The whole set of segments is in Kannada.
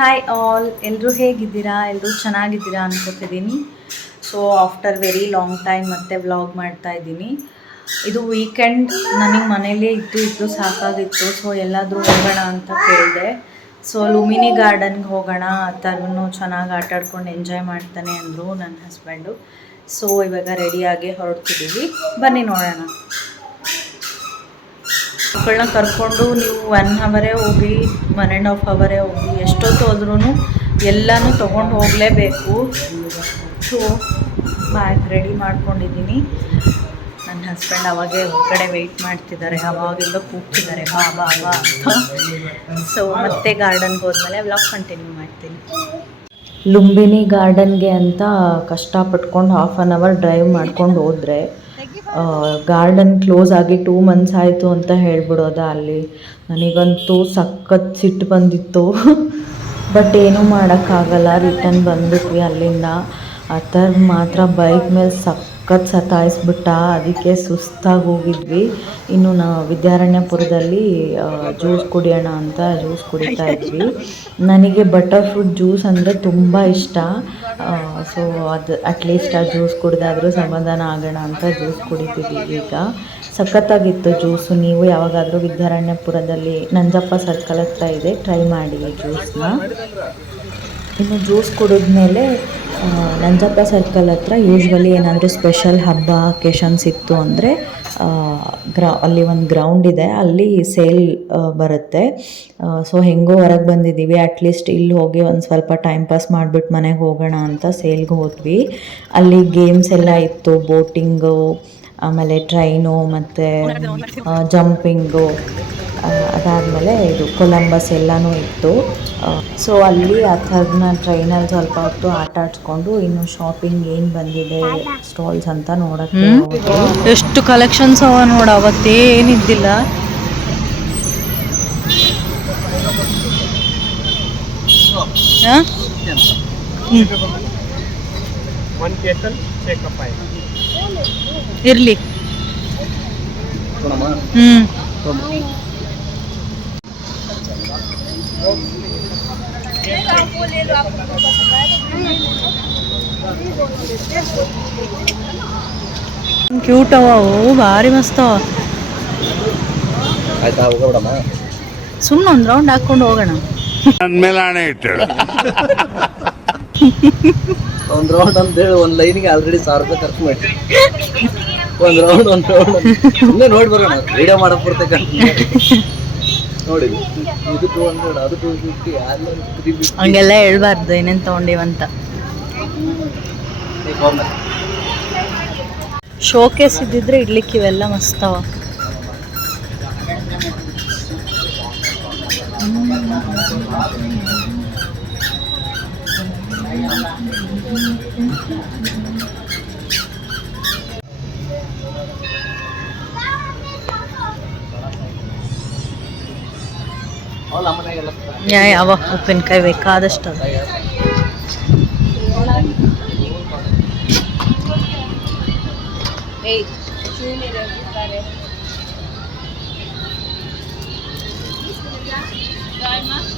ಹಾಯ್ ಆಲ್, ಎಲ್ಲರೂ ಹೇಗಿದ್ದೀರಾ? ಎಲ್ಲರೂ ಚೆನ್ನಾಗಿದ್ದೀರಾ ಅನ್ಕೋತಿದ್ದೀನಿ. So after very long time ಮತ್ತೆ ವ್ಲಾಗ್ ಮಾಡ್ತಾ ಇದ್ದೀನಿ. ಇದು ವೀಕೆಂಡ್, ನನಗೆ ಮನೇಲೇ ಇದ್ದು ಸಾಕಾಗಿತ್ತು. ಸೊ ಎಲ್ಲಾದರೂ ಹೋಗೋಣ ಅಂತ ಕೇಳಿದೆ. ಸೊ ಲುಮಿನಿ ಗಾರ್ಡನ್ಗೆ ಹೋಗೋಣ, ತರುಣ್ ಚೆನ್ನಾಗಿ ಆಟಾಡ್ಕೊಂಡು ಎಂಜಾಯ್ ಮಾಡ್ತಾನೆ ಅಂದರು ನನ್ನ ಹಸ್ಬೆಂಡು. ಸೊ ಇವಾಗ ರೆಡಿಯಾಗಿ ಹೊರಡ್ತಿದ್ದೀವಿ, ಬನ್ನಿ ನೋಡೋಣ. ಮಕ್ಕಳನ್ನ ಕರ್ಕೊಂಡು ನೀವು 1 ಅವರೇ ಹೋಗಿ 1.5 ಅವರೇ ಹೋಗಿ ಎಷ್ಟೊತ್ತು ಹೋದ್ರೂ ಎಲ್ಲನೂ ತೊಗೊಂಡು ಹೋಗಲೇಬೇಕು. ಸೊ ಬ್ಯಾಗ್ ರೆಡಿ ಮಾಡ್ಕೊಂಡಿದ್ದೀನಿ. ನನ್ನ ಹಸ್ಬೆಂಡ್ ಅವಾಗೇ ಹೊರಗಡೆ ವೆಯ್ಟ್ ಮಾಡ್ತಿದ್ದಾರೆ, ಅವಾಗಿಂದ ಕೂಗ್ತಿದ್ದಾರೆ ಬಾ ಬಾ ಬಾ ಅಂತ. ಸೊ ಮತ್ತೆ ಗಾರ್ಡನ್ಗೆ ಹೋದ್ಮೇಲೆ ವ್ಲಾಗ್ ಕಂಟಿನ್ಯೂ ಮಾಡ್ತೀನಿ. ಲುಂಬಿನಿ ಗಾರ್ಡನ್ಗೆ ಅಂತ ಕಷ್ಟಪಟ್ಕೊಂಡು 1/2 ಅವರ್ ಡ್ರೈವ್ ಮಾಡ್ಕೊಂಡು ಹೋದರೆ ಗಾರ್ಡನ್ ಕ್ಲೋಸ್ ಆಗಿ 2 ಮಂತ್ಸ್ ಆಯಿತು ಅಂತ ಹೇಳ್ಬಿಡೋದ ಅಲ್ಲಿ. ನನಗಂತೂ ಸಖತ್ ಸಿಟ್ಟು ಬಂದಿತ್ತು. ಬಟ್ ಏನೂ ಮಾಡೋಕ್ಕಾಗಲ್ಲ, ರಿಟರ್ನ್ ಬಂದುಬಿಟ್ವಿ ಅಲ್ಲಿಂದ. ಆ ಥರ ಮಾತ್ರ ಬೈಕ್ ಮೇಲೆ ಸಖತ್ ಸತಾಯಿಸ್ಬಿಟ್ಟ, ಅದಕ್ಕೆ ಸುಸ್ತಾಗಿ ಹೋಗಿದ್ವಿ. ಇನ್ನು ನಾವು ವಿದ್ಯಾರಣ್ಯಪುರದಲ್ಲಿ ಜ್ಯೂಸ್ ಕುಡಿಯೋಣ ಅಂತ ಜ್ಯೂಸ್ ಕುಡಿತಾ ಇದ್ವಿ. ನನಗೆ ಬಟರ್ ಫ್ರೂಟ್ ಜ್ಯೂಸ್ ಅಂದರೆ ತುಂಬ ಇಷ್ಟ. ಸೊ ಅದು ಅಟ್ಲೀಸ್ಟ್ ಆ ಜ್ಯೂಸ್ ಕುಡಿದಾದರೂ ಸಮಾಧಾನ ಆಗೋಣ ಅಂತ ಜ್ಯೂಸ್ ಕುಡಿತಿದ್ದೀವಿ ಈಗ. ಸಖತ್ತಾಗಿತ್ತು ಜ್ಯೂಸು. ನೀವು ಯಾವಾಗಾದರೂ ವಿದ್ಯಾರಣ್ಯಪುರದಲ್ಲಿ ನಂಜಪ್ಪ ಸರ್ಕಲ್ ಹತ್ರ ಇದೆ, ಟ್ರೈ ಮಾಡಿ ಈ ಜ್ಯೂಸನ್ನ. ಇನ್ನು ಜ್ಯೂಸ್ ಕುಡಿದ್ಮೇಲೆ ನಂಜಪ್ಪ ಸರ್ಕಲ್ ಹತ್ರ ಯೂಶ್ವಲಿ ಏನಾದರೂ ಸ್ಪೆಷಲ್ ಹಬ್ಬ ಅಕೇಶನ್ಸ್ ಇತ್ತು ಅಂದರೆ ಅಲ್ಲಿ ಒಂದು ಗ್ರೌಂಡ್ ಇದೆ, ಅಲ್ಲಿ ಸೇಲ್ ಬರುತ್ತೆ. ಸೊ ಹೆಂಗೋ ಹೊರಗೆ ಬಂದಿದ್ದೀವಿ, ಅಟ್ಲೀಸ್ಟ್ ಇಲ್ಲಿ ಹೋಗಿ ಒಂದು ಸ್ವಲ್ಪ ಟೈಮ್ ಪಾಸ್ ಮಾಡಿಬಿಟ್ಟು ಮನೆಗೆ ಹೋಗೋಣ ಅಂತ ಸೇಲ್ಗೆ ಹೋದ್ವಿ. ಅಲ್ಲಿ ಗೇಮ್ಸ್ ಎಲ್ಲ ಇತ್ತು, ಬೋಟಿಂಗು, ಆಮೇಲೆ ಟ್ರೈನು ಮತ್ತು ಜಂಪಿಂಗು, ಅದಾದಮೇಲೆ ಇದು ಕೊಲಂಬಸ್ ಎಲ್ಲನೂ ಇತ್ತು. ಸೊ ಅಲ್ಲಿ ಆ ಥರನ ಟ್ರೈನಲ್ಲಿ ಸ್ವಲ್ಪ ಹೊತ್ತು ಆಟ ಆಡಿಸ್ಕೊಂಡು ಇನ್ನು ಶಾಪಿಂಗ್ ಏನು ಬಂದಿದೆ ಸ್ಟಾಲ್ಸ್ ಅಂತ ನೋಡೋಕ್ಕೆ. ಎಷ್ಟು ಕಲೆಕ್ಷನ್ಸ್ ಅವ ನೋಡ, ಅವತ್ತೇನಿದ್ದಿಲ್ಲ. ಇರಲಿ. ಕ್ಯೂಟ್ ಅವ ಅವು, ಭಾರಿ ಮಸ್ತ್ ಅವ. ಸುಮ್ಮನೆ ಒಂದು ರೌಂಡ್ ಹಾಕೊಂಡು ಹೋಗೋಣ. ಒಂದು ರೌಂಡ್ ಅಂತೇಳಿ ಒಂದು ಲೈನಿಗೆ ಆಲ್ರೆಡಿ 1000 ರೂಪಾಯಿ ಖರ್ಚು ಮಾಡಿ ಒಂದು ರೌಂಡ್ ಸುಮ್ಮನೆ ನೋಡಿ ಬರೋಣ, ವಿಡಿಯೋ ಮಾಡಕ್ ಬರ್ತಕ್ಕಂತ ನೋಡಿ. ಇದು 200, ಅದು 250, ಹಂಗೆಲ್ಲ ಹೇಳ್ಬಾರ್ದು ಏನೇನು ತೊಗೊಂಡಿವಂತ. ಶೋಕೇಸ್ ಇದ್ದಿದ್ರೆ ಇಡ್ಲಿಕ್ಕೆ ಇವೆಲ್ಲ ಮಸ್ತವ. ಯಾವ ಉಪ್ಪಿನಕಾಯಿ ಬೇಕಾದಷ್ಟು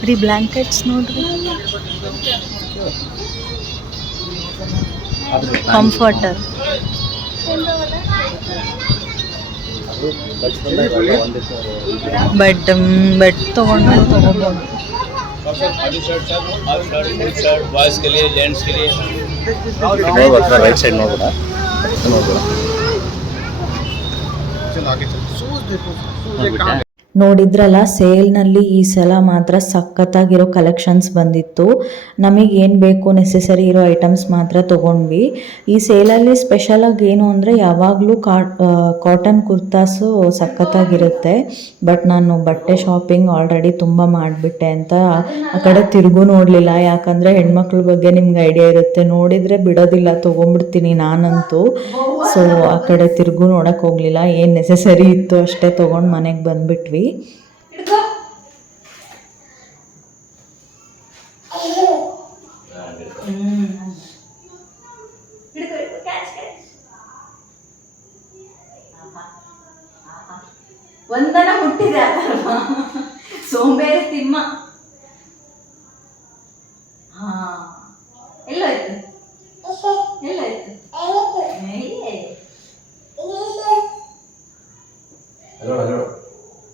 ಬರೀ ಬ್ಲ್ಯಾಂಕೆಟ್ಸ್ ನೋಡ್ರಿ, ಕಂಫರ್ಟರ್. ಬೆಡ್ ತೊಗೊಂಡ್ಮೇಲೆ ತೊಗೋಬೋದು. ರೈಟ್ ಸೈಡ್ ನೋಡೋಣ. ನೋಡಿದ್ರಲ್ಲ, ಸೇಲ್ನಲ್ಲಿ ಈ ಸಲ ಮಾತ್ರ ಸಖತ್ತಾಗಿರೋ ಕಲೆಕ್ಷನ್ಸ್ ಬಂದಿತ್ತು. ನಮಗೆ ಏನು ಬೇಕು ನೆಸೆಸರಿ ಇರೋ ಐಟಮ್ಸ್ ಮಾತ್ರ ತೊಗೊಂಡ್ವಿ. ಈ ಸೇಲಲ್ಲಿ ಸ್ಪೆಷಲಾಗಿ ಏನು ಅಂದರೆ ಯಾವಾಗಲೂ ಕಾಟನ್ ಕುರ್ತಾಸು ಸಖತ್ತಾಗಿರುತ್ತೆ. ಬಟ್ ನಾನು ಬಟ್ಟೆ ಶಾಪಿಂಗ್ ಆಲ್ರೆಡಿ ತುಂಬ ಮಾಡಿಬಿಟ್ಟೆ ಅಂತ ಆ ಕಡೆ ತಿರುಗೂ ನೋಡಲಿಲ್ಲ. ಯಾಕಂದರೆ ಹೆಣ್ಮಕ್ಳ ಬಗ್ಗೆ ನಿಮ್ಗೆ ಐಡಿಯಾ ಇರುತ್ತೆ, ನೋಡಿದರೆ ಬಿಡೋದಿಲ್ಲ, ತೊಗೊಂಡ್ಬಿಡ್ತೀನಿ ನಾನಂತೂ. ಸೊ ಆ ಕಡೆ ತಿರುಗೂ ನೋಡೋಕ್ಕೆ ಹೋಗಲಿಲ್ಲ, ಏನು ನೆಸೆಸರಿ ಇತ್ತು ಅಷ್ಟೇ ತೊಗೊಂಡು ಮನೆಗೆ ಬಂದುಬಿಟ್ವಿ. ಒಂದನ ಹುಟ್ಟಿದೆ ಸೋಂಬೇರಿ ತಿಮ್ಮ.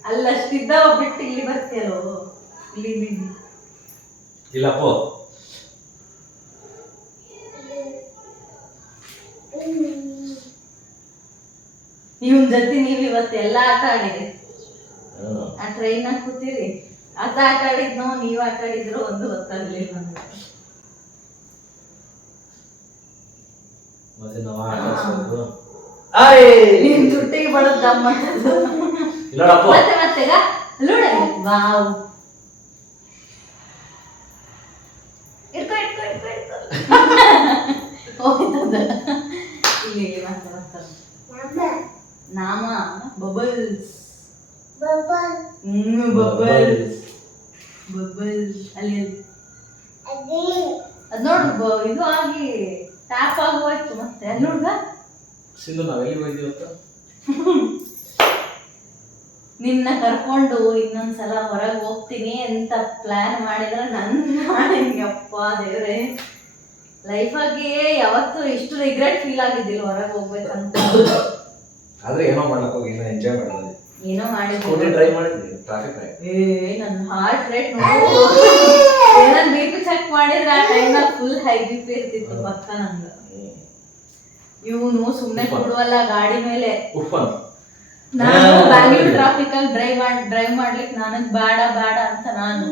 ಅಲ್ಲಷ್ಟಿದ್ದ ಬಿಟ್ಟು ಇಲ್ಲಿ ಬರ್ತೀಯಲ್ಲೋ ಇಲ್ಲಿ ಇಲ್ಲಪ್ಪೋ ಇವನ್ ಜೊತೆ ನೀವ್ ಇವತ್ತೆಲ್ಲ ಆಟ ಆಡಿರಿ. ಆ ಟ್ರೈನ್ ಕೂತಿರಿ ಆಟ ಆಡಿದ್ನೋ ನೀವ್ ಆಟ ಆಡಿದ್ರು ಒಂದು ಗೊತ್ತಾಗ್ಲಿಲ್ಲ ನಮ್ಗೆ. ನಿನ್ ಜುಟ್ಟಿಗೆ ಬಡದ್ ದಮ್ಮ ಮತ್ತೆ ಮತ್ತೆಗ ನೋಡ ವಾವ್ ಇಟ್ಕೊ ಇಟ್ಕೊ ಇಟ್ಕೊ ಇಟ್ಕೊ ಹೋಗ್ತದ ಇಲ್ಲಿ ಮತ್ತೆ ಬರ್ತದ ನಾಮ ಬಬಲ್ಸ್ ಬಬಲ್ಸ್ ಬಬಲ್ಸ್ ಅಲ್ಲಿ ಅದ್ ನೋಡು ಇದು ಆಗಿ ಟ್ಯಾಪ್ ಆಗೋಯ್ತು ಮತ್ತೆ ಅಲ್ಲಿ ನೋಡ್ಗ ಸಿಂಧು ನಾವೆಲ್ಲಿ ಹೋಗಿದ್ದೀವತ್ತ ನಿನ್ನ ಕರ್ಕೊಂಡು ಇನ್ನೊಂದ್ಸಲ ಹೊರಗೆ ಹೋಗ್ತೀನಿ ಅಂತ ಪ್ಲಾನ್ ಮಾಡಿದ್ರೆ ನನ್ಗಪ್ಪ ದೇವ್ರೆ ಲೈಫಾಗಿ ಯಾವತ್ತೂ ಇಷ್ಟು ರಿಗ್ರೆಟ್ ಫೀಲ್ ಆಗಿದ್ದಿಲ್ಲ ಹೊರಗೆ ಹೋಗ್ಬೇಕಂತ. ಆದ್ರೆ ಏನೋ ಮಾಡಕ್ ಹೋಗಿ ಎಂಜಾಯ್ ಮಾಡೋದು ಏನೋ ಮಾಡಿದ್ವಿ ಟ್ರೈ ಮಾಡಿದ್ವಿ ಟ್ರಾಫಿಕ್ ನನ್ನ ಹಾರ್ಟ್ ರೇಟ್ ಏನಾದ್ರು ಬಿ ಪಿ ಚೆಕ್ ಮಾಡಿದ್ರೆ ಆ ಟೈಮ್ನಾಗ ಫುಲ್ ಹೈ ಬಿ ಪಿ ಇರ್ತಿತ್ತು ಪಕ್ಕ ನಂಗ. ಇವನು ಸುಮ್ಮನೆ ಕೊಡುವಲ್ಲ ಗಾಡಿ ಮೇಲೆ. ನಾನು ಬ್ಯಾಂಗ್ಳೂರ್ ಟ್ರಾಫಿಕ್ ಅಲ್ಲಿ ಡ್ರೈವ್ ಮಾಡ್ಲಿಕ್ಕೆ ನನಗ್ ಬೇಡ ಅಂತ ನಾನು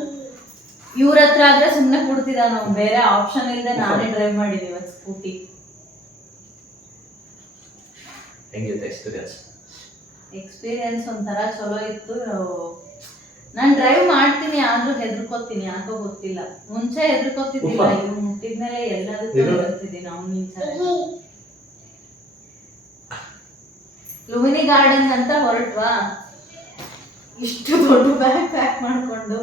ಇವ್ರ ಹತ್ರ ಆದ್ರೆ ಸುಮ್ಮನೆ ಕೊಡ್ತಿದ್ದ. ನಾವು ಬೇರೆ ಆಪ್ಷನ್ ಇಲ್ಲದೆ ನಾನೇ ಡ್ರೈವ್ ಮಾಡಿದೀವಿ ಇವತ್ತು ಸ್ಕೂಟಿ. ಎಕ್ಸ್ಪೀರಿಯನ್ಸ್ ಒಂಥರ ಚಲೋ ಇತ್ತು. ನಾನ್ ಡ್ರೈವ್ ಮಾಡ್ತೀನಿ ಆದ್ರೂ ಹೆದರ್ಕೋತೀನಿ, ಯಾಕೋ ಗೊತ್ತಿಲ್ಲ. ಮುಂಚೆ ಹೆದರ್ಕೋತಿದ್ದಿಲ್ಲ, ಇವ್ ಮುಟ್ಟಿದ್ಮೇಲೆ ಎಲ್ಲದಕ್ಕೂ ಹೆದರ್ತಿದ್ದೀನಿ. ಲುಮಿನಿ ಗಾರ್ಡನ್ ಅಂತ ಹೊರಟ್ವಾ, ಇಷ್ಟು ದೊಡ್ಡ ಬ್ಯಾಗ್ ಪ್ಯಾಕ್ ಮಾಡ್ಕೊಂಡು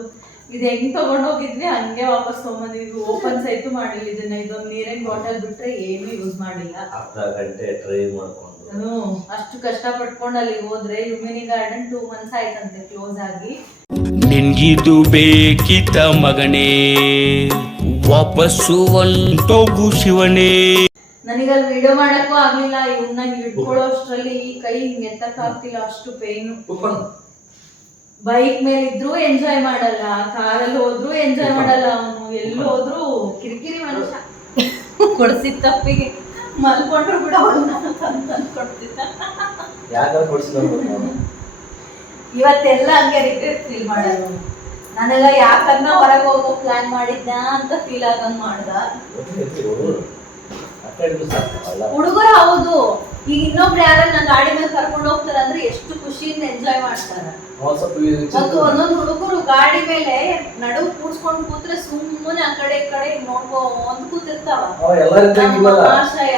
ಇದು ಹೆಂಗ್ ತಗೊಂಡ್ ಹೋಗಿದ್ವಿ ಹಂಗೆ ವಾಪಸ್ ತಗೊಂಡಿದ್ವಿ. ಓಪನ್ ಸೈತು ಮಾಡಿಲ್ಲ ಇದನ್ನ. ಇದೊಂದು ನೀರಿನ ಬಾಟಲ್ ಬಿಟ್ರೆ ಏನು ಯೂಸ್ ಮಾಡಿಲ್ಲ. ಅರ್ಧ ಗಂಟೆ ಡ್ರೈವ್ ಮಾಡ್ಕೊಂಡು ಅಷ್ಟು ಕಷ್ಟ ಪಟ್ಕೊಂಡು ಅಲ್ಲಿ ಹೋದ್ರೆ. ಲುಮಿನಿ ಗಾರ್ಡನ್ 2 months ಆಯ್ತಂತೆ ಕ್ಲೋಸ್ ಆಗಿ. ನಿನ್ಗಿದು ಬೇಕಿತ್ತ ಮಗನೇ, ವಾಪಸ್ಸು ಒಂಟೋಗು ಶಿವನೇ. ನನಗಲ್ಲಿ ವಿಡಿಯೋ ಮಾಡಕ್ಕೂ ಆಗ್ಲಿಲ್ಲ. ಇವನ್ನ ಹಿಡ್ಕೊಳ್ಳೋ ಅಷ್ಟ್ರಲ್ಲಿ ಈ ಕೈ ಹಿಂಗ್ ಎತ್ತಕ್ ಆಗ್ತಿಲ್ಲ, ಅಷ್ಟು ಪೇನು. ಬೈಕ್ ಮೇಲೆ ಇದ್ರು ಎಂಜಾಯ್ ಮಾಡಲ್ಲ, ಕಾರಲ್ಲಿ ಹೋದ್ರು ಎಂಜಾಯ್ ಮಾಡಲ್ಲ. ಅವನು ಎಲ್ಲಿ ಹೋದ್ರು ಕಿರಿಕಿರಿ ಮನುಷ್ಯ. ಕೊಡ್ಸಿದ ತಪ್ಪಿಗೆ ಮಲ್ಕೊಂಡ್ರು ಕೂಡ ಕೊಡ್ತಿದ್ದ. ಇವತ್ತೆಲ್ಲ ಹಂಗೆ ರಿಗ್ರೆಟ್ ಫೀಲ್ ಮಾಡೋದು. ನನಗ ಯಾಕನ್ನ ಹೊರಗೆ ಹೋಗೋ ಪ್ಲಾನ್ ಮಾಡಿದ್ನ ಅಂತ ಫೀಲ್ ಆಗಂಗ್ ಮಾಡ್ದ. ಹುಡುಗರು ಹೌದು, ಈಗ ಇನ್ನೊಬ್ರು ಯಾರು ನನ್ನ ಗಾಡಿ ಮೇಲೆ ಕರ್ಕೊಂಡು ಹೋಗ್ತಾರ ಅಂದ್ರೆ ಎಷ್ಟು ಖುಷಿಯಿಂದ ಎಂಜಾಯ್ ಮಾಡ್ತಾರ. ಮತ್ತು ಒಂದೊಂದು ಹುಡುಗರು ಗಾಡಿ ಮೇಲೆ ನಡುವು ಕೂಡ್ಸ್ಕೊಂಡು ಕೂತ್ರೆ ಸುಮ್ಮನೆ ಆ ಕಡೆ ಈ ಕಡೆ ನೋಡ್ಕೊಂಡ್ ಕೂತಿರ್ತಾವ. ಆಶಯ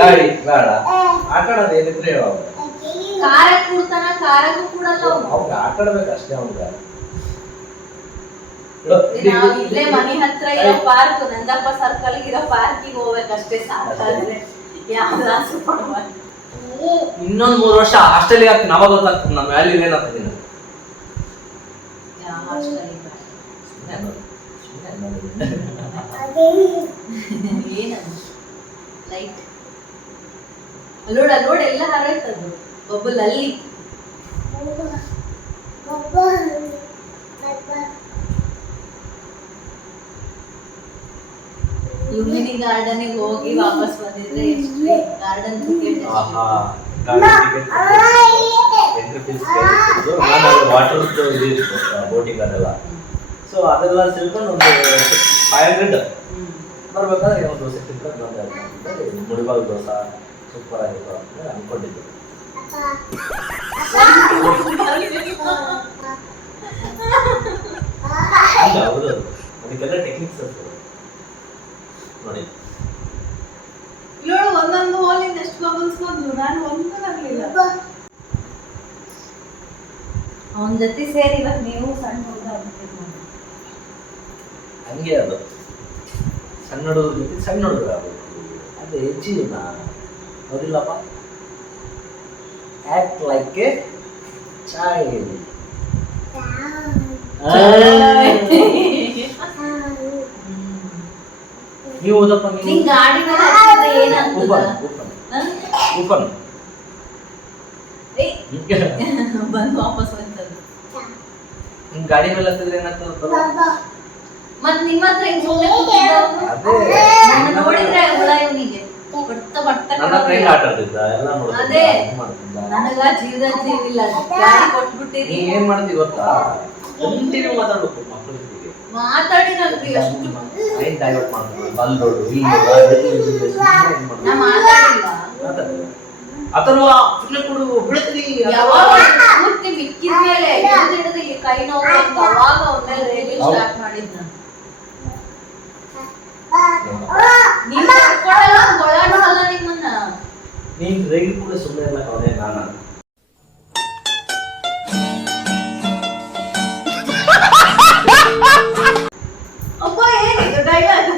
ಗಾಡಿ ಬೇಡ ಆಟ ಆಡೋದು ಏನಿದ್ರೆ ಕಾರ ಕೂಡ್ತಾನ, ಕಾರಾಗೂ ಕೂಡಲ್ಲ ಆಟ ಆಡ್ಬೇಕು ಅಷ್ಟೇ. ಅವ್ಗ ನಾವು ಇಲ್ಲೇ ಮನೆ ಹತ್ರ ಇರೋ ಪಾರ್ಕ್, ನಂದಪ್ಪ ಸರ್ಕಲ್ ಇರೋ ಪಾರ್ಕಿಗೆ ಹೋಗ್ಬೇಕಷ್ಟೇ. ಸಾಕಾದ್ರೆ ಯಾವ್ದಾದ್ರು ಕೊಡ್ಬಾರ್ದು. ಇನ್ನೊಂದ್ 3 ವರ್ಷ ಹಾಸ್ಟೆಲ್ಗೆ ಹಾಕಿ ನಾವಾಗ ಗೊತ್ತಾಗ್ತದೆ ನಮ್ಮ ವ್ಯಾಲ್ಯೂ ಏನಾಗ್ತದೆ. ಲೈಟ್ ಅಲ್ಲೋಡ ಅಲ್ಲೋಡ ಎಲ್ಲ ಹಾರಾಯ್ತದ್ದು ಬಬ್ಬಲ್ ಅಲ್ಲಿ. ಲುಮಿನಿ ಗಾರ್ಡನ್ಗೆ ಹೋಗಿ ವಾಪಸ್ ಬಂದಿದ್ರೆ ಎಷ್ಟು ಗಾರ್ಡನ್ ಟಿಕೆಟ್ ವಾಟರ್ ಬೋಟಿಂಗ್ ಅದೆಲ್ಲ. ಸೊ ಅದೆಲ್ಲ ತಿಳ್ಕೊಂಡು ಒಂದು 500 ಬರ್ಬೇಕಾದ್ರೆ ಒಂದು ದೋಸೆ ತಿಳ್ಕೊಂಡು ಬಂದೆ. ಮುಡಿಬಾಲ್ ದೋಸೆ ಸೂಪರ್ ಆಗಿತ್ತು ಅಂತ ಅನ್ಕೊಂಡಿದ್ದೆ. ಹೌದು, ಅದಕ್ಕೆಲ್ಲ ಟೆಕ್ನಿಕ್ಸ್ ಅಂತ ನೋಡಿ. ಇಲ್ಲೋಡು ಒಂದೊಂದು ಹೋಲಿಂದ ಎಷ್ಟು ಬಬಲ್ಸ್ ಬಂದು ನಾನು ಒಂದು ಆಗಲಿಲ್ಲ. ಅವನ ಜೊತೆ ಸೇರಿ ಇವತ್ತು ನೀವು ಸಣ್ಣ ಹುಡುಗ ಆಗ್ಬಿಟ್ಟಿದ್ದು. ಹಂಗೆ ಅದು ಸಣ್ಣ ಹುಡುಗರ ಜೊತೆ ಸಣ್ಣ ಹುಡುಗರು ಆಗಬೇಕು. ಅದೇ ಜೀವನ ಹೌದಿಲ್ಲಪ್ಪ. Act like a child. ನೀವು ಓದಪ್ಪ, ನೀವು ಗಾಡಿ ಮೇಲೆ ಏನಾಗ್ತದ ಊಪನ್ ಬಂದು ವಾಪಸ್ ಬಂತದ್ದು. ಹಿಂಗ್ ಗಾಡಿ ಮೇಲೆ ಹತ್ತಿದ್ರೆ ಏನಾಗ್ತದ? ಮತ್ ನಿಮ್ಮ ಹತ್ರ ಹಿಂಗ್ ಸುಮ್ನೆ ಕೂತಿದ್ದವ್ರು? ಅದೇ ನನ್ನ ನೋಡಿದ್ರೆ ಹುಳ ಇವನಿಗೆ ಬಟ್ಟ ನನ್ನ ಫ್ರೆಂಡ್ ಆಟ ಆಡ್ತಿದ್ದ ಎಲ್ಲ ನೋಡ್ತಿದ್ದ, ಅದೇ ಇದು ಮಾಡ್ತಿದ್ದ. ನನಗ ಜೀವದ ಜೀವಿಲ್ಲ ಗಾಡಿ ಕೊಟ್ಬಿಟ್ಟಿರಿ. ನೀ ಏನ್ ಮಾಡ್ತಿ ಗೊತ್ತಾ, ಕಂಟಿನ್ಯೂ ಮಾತಾಡ್ಬೇಕು ಮಕ್ಕಳ ಜೊತೆಗೆ. ಮಾತಾಡಿ ನನ್ಗೆ ಎಷ್ಟು ಮೈಂಡ್ ಡೈವರ್ಟ್ ಮಾಡ್ತಾರೆ, ಬಲ್ಲೋಡು ಇಲ್ಲಿ ನಾ ಮಾತಾಡಿಲ್ಲ. ಅಥವಾ ಸುಮ್ಮನೆ ಕೊಡು ಬಿಡ್ತೀನಿ. ಯಾವಾಗ ಪೂರ್ತಿ ಮಿಕ್ಕಿದ್ಮೇಲೆ ಹಿಡಿದು ಈ ಕೈ ನೋವು ಅಂತ ಅವಾಗ ಒಮ್ಮೆಲೆ ರೇಡಿಯೋ ಸ್ಟಾರ್ಟ್ ಮಾಡಿದ್ನ. ನೀನ್ ಕರ್ಕೊಳಲ್ಲ ಗೊಳಾಡಲ್ಲ ನಿಮ್ಮನ್ನ. ನೀನ್ ರೈಲ್ ಕೂಡ ಸುಮ್ಮನೆ ಇಲ್ಲ ಅವನೇ ನಾನು. ಅಪ್ಪ ಏನಿದು ಡೈಲಾಗ್